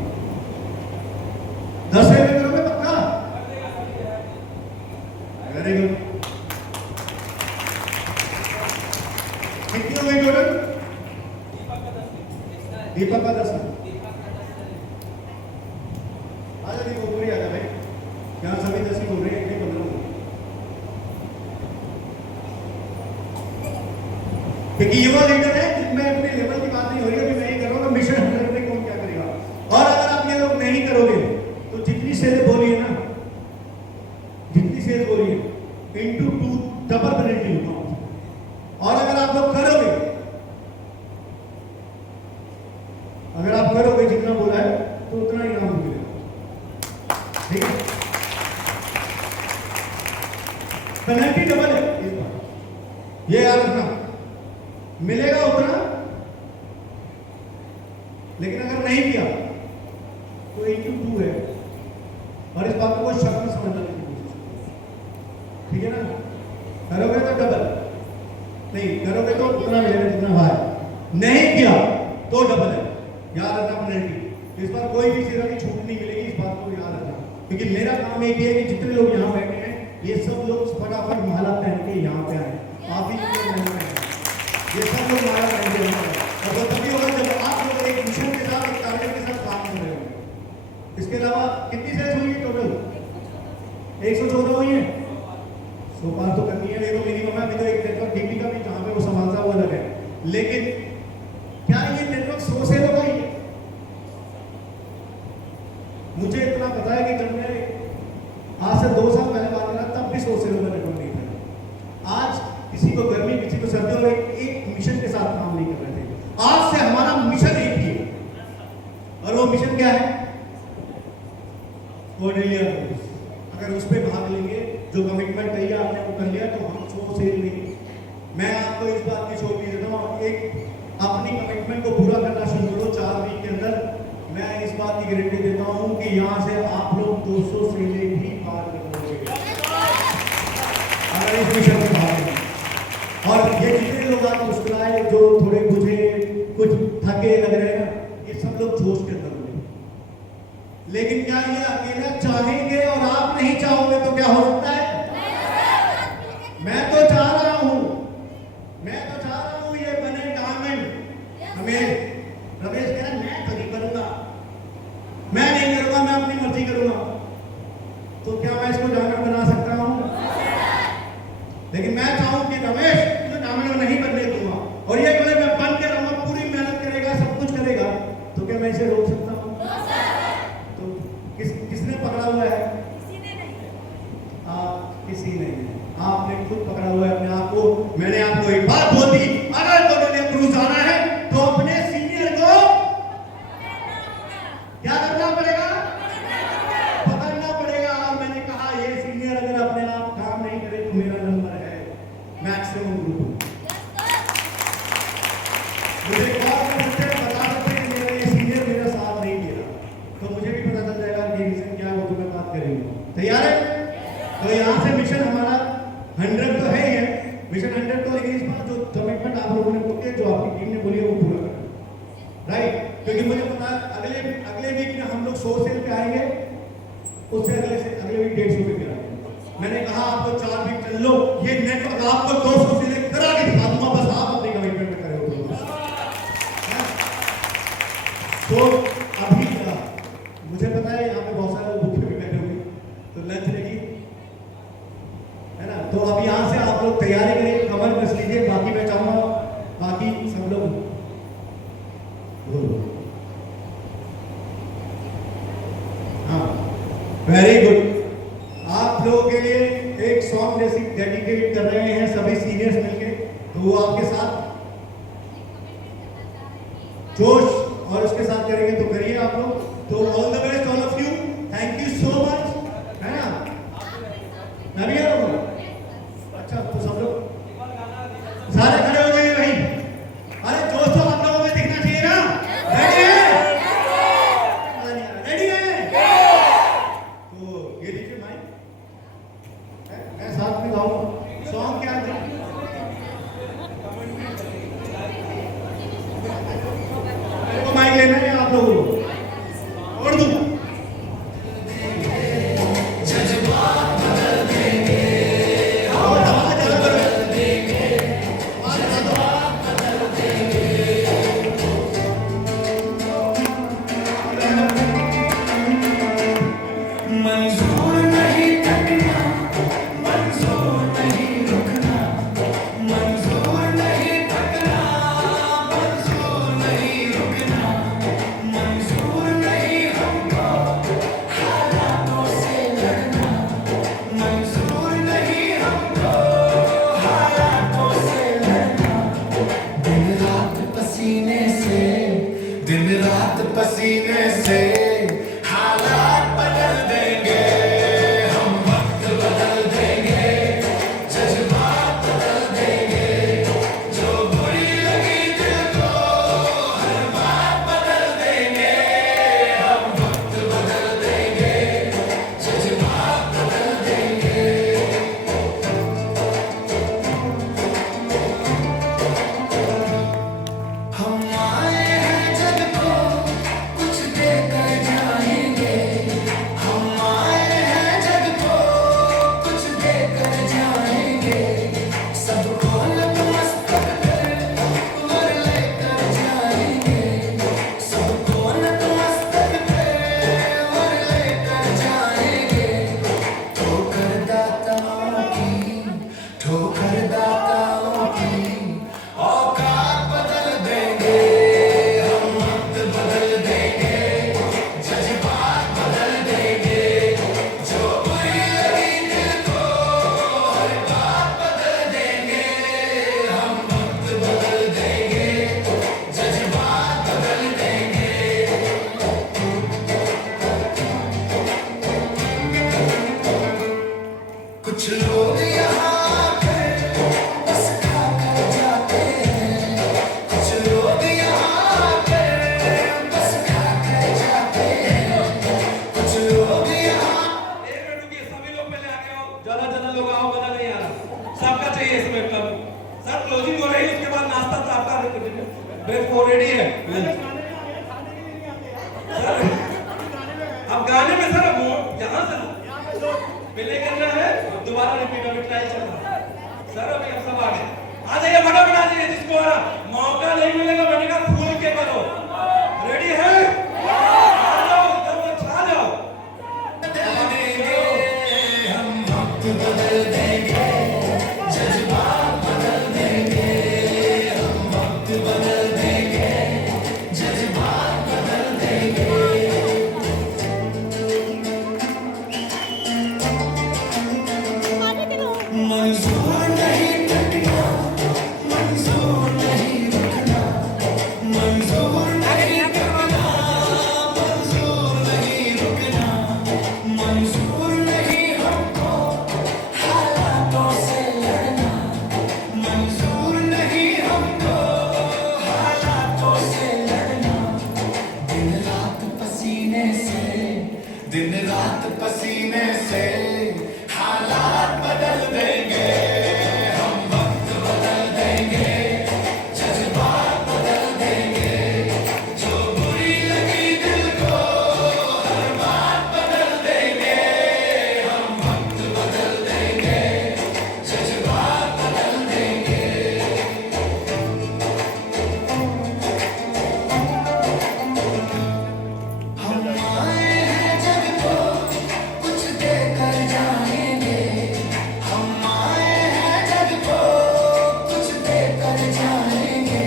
10 सेल में करोगे पक्का? Very good. कितनी हो गई टोटल? दीपक का 10 है। आजा दीपक पूरी आजा भाई, यहाँ सभी 10 ही बोल रहे हैं, एक 15 बोल रहे हैं। क्योंकि युवा लीडर है, जिसमें अपने लेवल की बात नहीं हो रही है, अभी मैं ये कर रहा हूँ मिशन 100 में कौन क्या करेगा। और अगर आप ये लोग नहीं करोगे तो जितनी सेल बोलिए ना, जितनी सेल बोलिए इंटू 2 डबल पेनल्टी होगा। और अगर आप लोग करोगे, अगर आप करोगे जितना बोला है तो उतना ही नाम मिलेगा, ठीक है? पेनल्टी डबल है इस बार, ये याद रखना, मिलेगा उतना, लेकिन अगर नहीं किया तो इंटू 2 है, और इस बात को कोई शक में समझना नहीं, ठीक है ना? करोगे तो डबल, नहीं करोगे तो उतना मिलेगा जितना हुआ है, नहीं किया तो डबल है, याद रखना पेनल्टी। इस बार कोई भी सिरा की छूट नहीं मिलेगी, इस बात को याद रखना। क्योंकि मेरा काम एक ही है कि जितने लोग यहाँ बैठे हैं ये सब लोग फटाफट माला पहन के यहाँ पे आए। काफी मेहमान हैं, ये सब लोग माला पहन के यहाँ आए। और वो तभी होगा जब आप लोग एक मिशन के साथ, एक टारगेट के साथ काम कर रहे होंगे। इसके अलावा कितनी सेल्स हुई है टोटल? 114 हुई है। 100 पार तो करनी है, ये तो मिनिमम है। अभी तो एक नेटवर्क डीपी का भी जहाँ पे वो संभालता हुआ लगा है, लेकिन क्या ये नेटवर्क 100 सेल होगा? मुझे इतना पता है कि जब मैं आज से 2 साल पहले बात करा तब भी 100 सेलों का नेटवर्क नहीं था। आज किसी को गर्मी, किसी को सर्दी, और एक मिशन के साथ काम नहीं कर रहे थे। आज से हमारा मिशन एक ही है, और वो मिशन क्या है? कोर्डेलिया। अगर उस पर भाग लेंगे, जो कमिटमेंट कही है आपने वो कर लिया, तो हम 100 सेल नहीं। मैं आपको इस बात की छोड़ देता हूँ, एक अपनी कमिटमेंट को पूरा करना शुरू करो 4 वीक के अंदर। मैं इस बात की गारंटी देता हूं कि यहां से आप लोग 200 सेले भी पार कर लोगे अगर इस मिशन में भाग लें। और ये जितने लोग आप मुस्कुराए, जो थोड़े बुझे, कुछ थके लग रहे हैं, ये सब लोग जोश के अंदर होंगे। लेकिन क्या ये अकेला चाहेंगे और आप नहीं चाहोगे तो क्या हो सकता है? मैं तो चाह रहा हूं, ये बने गारमेंट। हमें रमेश कह रहा मैं तो नहीं करूंगा, मैं नहीं करूंगा, मैं अपनी मर्जी करूंगा। तो क्या मैं इसको डायमंड बना सकता हूं? लेकिन मैं चाहूं कि रमेश तुझे डायमंड नहीं बनने दूंगा, और ये बोले मैं बन के रहूंगा, पूरी मेहनत करेगा, सब कुछ करेगा, तो क्या मैं इसे रोक सकता हूं? तो किसने पकड़ा हुआ है? किसी ने। आपने खुद पकड़ा हुआ है अपने आप को। मैंने आपको एक बात बोल दी, अगर कोर्डेलिया क्रूज आना है तो अपने सीनियर को क्या करना पड़ेगा? पकड़ना पड़ेगा। और मैंने कहा ये सीनियर अगर अपने आप काम नहीं करे तो मेरा नंबर है मैक्सिमम ग्रुप। मुझे कॉल कर सकते हैं, बता सकते हैं कि मेरा ये सीनियर मेरा साथ नहीं दे रहा, तो मुझे भी पता चल जाएगा कि रीजन क्या है, वो तो मैं बात करेंगे। तैयार है? तो यहाँ से मिशन हमारा 100 तो है ही है, मिशन 100 तो, लेकिन इस बार जो कमिटमेंट आप लोगों ने बोली, जो आपकी टीम ने बोली है, वो पूरा करना, राइट? क्योंकि मुझे पता है अगले वीक में हम लोग 100 सेल पे आएंगे, उससे अगले वीक 150 पे आएंगे। मैंने कहा आपको 4 वीक चल लो, ये नेटवर्क आपको 200 सेल करा के दिखा दूंगा, बस आप अपने कमिटमेंट में खड़े हो। तो अभी मुझे पता है यहाँ पे बहुत सारे लोग भूखे भी बैठे होंगे, तो लंच रेडी है ना? तो अब यहाँ से आप लोग तैयारी करिए, कमर कस लीजिए। बाकी मैं चाहूंगा बाकी सब लोग बोलो। हाँ, वेरी गुड। आप लोगों के लिए एक सॉन्ग जैसी डेडिकेट कर रहे हैं सभी सीनियर्स मिलके, तो वो आपके साथ जोश और उसके साथ करेंगे, तो करिए आप लोग। तो all the best all of you, thank you so much, है ना? मैं भी आ रहा हूँ। अच्छा, तो सब लोग सारे खड़े हो गए भाई। अरे जोश तो आप लोगों में दिखना चाहिए ना? रेडी है? रेडी है? तो ये लीजिए माइक, मैं साथ में गाऊंगा। सॉन्ग क्या है? माइक लेना है आप लोगों को, और दूंगा। बेस्ट फोर रेडी है सर। अब गाने में सर यहाँ से पहले करना है, दोबारा रिपीट अभी ट्राई चल रहा है सर। अभी हम सब आ गए, आ जाइए फटाफट आ जाइए, जिसको आ रहा मौका नहीं मिलेगा मैंने कहा फूल के करो। रेडी है, आ जाओ एकदम छा जाओ। हम वक्त बदल देंगे, जज्बात बदल देंगे, हम वक्त बदल देंगे, जज्बात बदल देंगे। मंजूर नहीं टूटना, मंजूर नहीं रुकना, मंजूर नहीं टूटना, मंजूर नहीं रुकना, मंजूर नहीं हमको हालातों से लड़ना, मंजूर नहीं हमको हालातों से लड़ना। दिन रात पसीने से, दिन रात पसीने से हालात बदल देंगे, हम वक्त बदल देंगे, जज्बात बदल देंगे, जो बुरी लगी दिल को हर बात बदल देंगे, हम वक्त बदल देंगे, जज्बात बदल देंगे। हम आए हैं जग को कुछ देकर जाएंगे, हम आए हैं जग को कुछ देकर जाएंगे,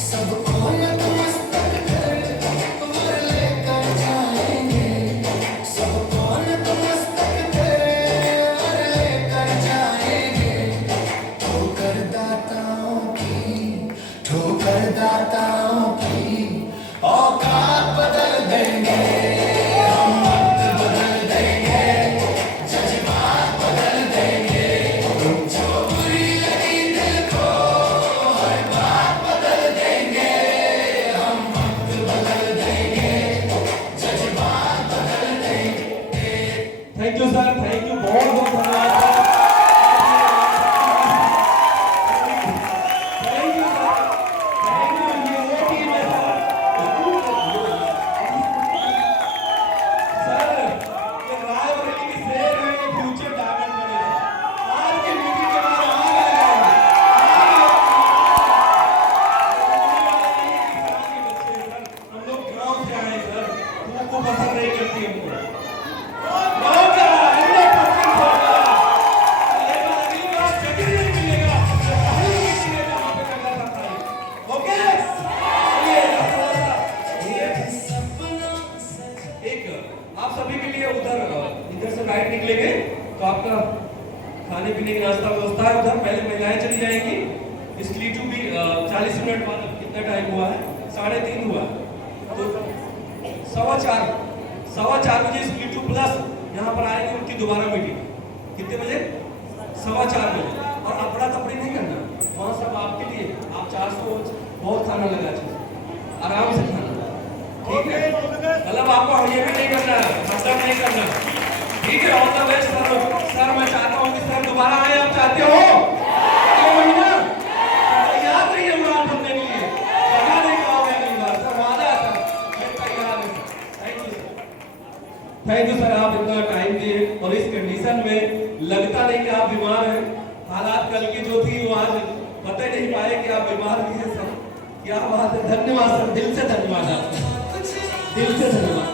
सबको नतमस्तक कर वर लेकर जाएंगे, सबको नतमस्तक कर वर लेकर जाएंगे। ठोकर दाताओं की, ठोकर दाताओं की औकात बदल देंगे, हम वक्त बदल देंगे, जज्बात बदल देंगे, जो बुरी लगी दिल को हर बात बदल देंगे, हम वक्त बदल देंगे, जज्बात बदल देंगे। Thank you sir, thank you, बहुत बहुत धन्यवाद sir. Thank you sir, thank you, ये टीम है सर। ये रायबरेली की शेर है, ये फ्यूचर डायमंड बनेगा। आज की मीटिंग के बाद आ गए हम लोग गांव से आए सर, तुमको पसंद नहीं करती हमको गांव का 100% होगा। लेकिन अगली बार जगह नहीं मिलेगा, तो पहली मीटिंग में वहां पे करना था। ओके चलिए एक आप सभी के लिए इधर से राइट निकलेंगे तो आपका खाने पीने की नाश्ता व्यवस्था है उधर। पहले महिलाएं चली जाएंगी, इस लीटू भी 40 मिनट बाद कितना टाइम हुआ है, 3:30 हुआ तो 4:15 बजे इस लीटू प्लस यहाँ पर आएंगे उनकी दोबारा मीटिंग। कितने बजे? 4:15 बजे। और अफड़ा तफड़ी नहीं करना, वहाँ सब आपके लिए, आप 400 बहुत खाना लगा चाहिए, आराम से खाना, ठीक है? मतलब आपको ये भी नहीं करना, मतलब नहीं करना, ठीक है? All the best sir. Sir मैं चाहता हूँ कि सर दोबारा आए, आप चाहते हो अगले महीना? तैयार रहिए उड़ान भरने के लिए, बना नहीं पाओगे अगली बार सर, वादा है सर, मैं तैयार हूँ। Thank you sir, thank you sir, आप इतना टाइम दिए और इस कंडीशन में लगता नहीं कि आप बीमार हैं। हालात कल की जो थी वो आज पता ही नहीं पाए कि आप बीमार भी हैं सर। क्या बात है, धन्यवाद सर, दिल से धन्यवाद आपका, दिल से धन्यवाद।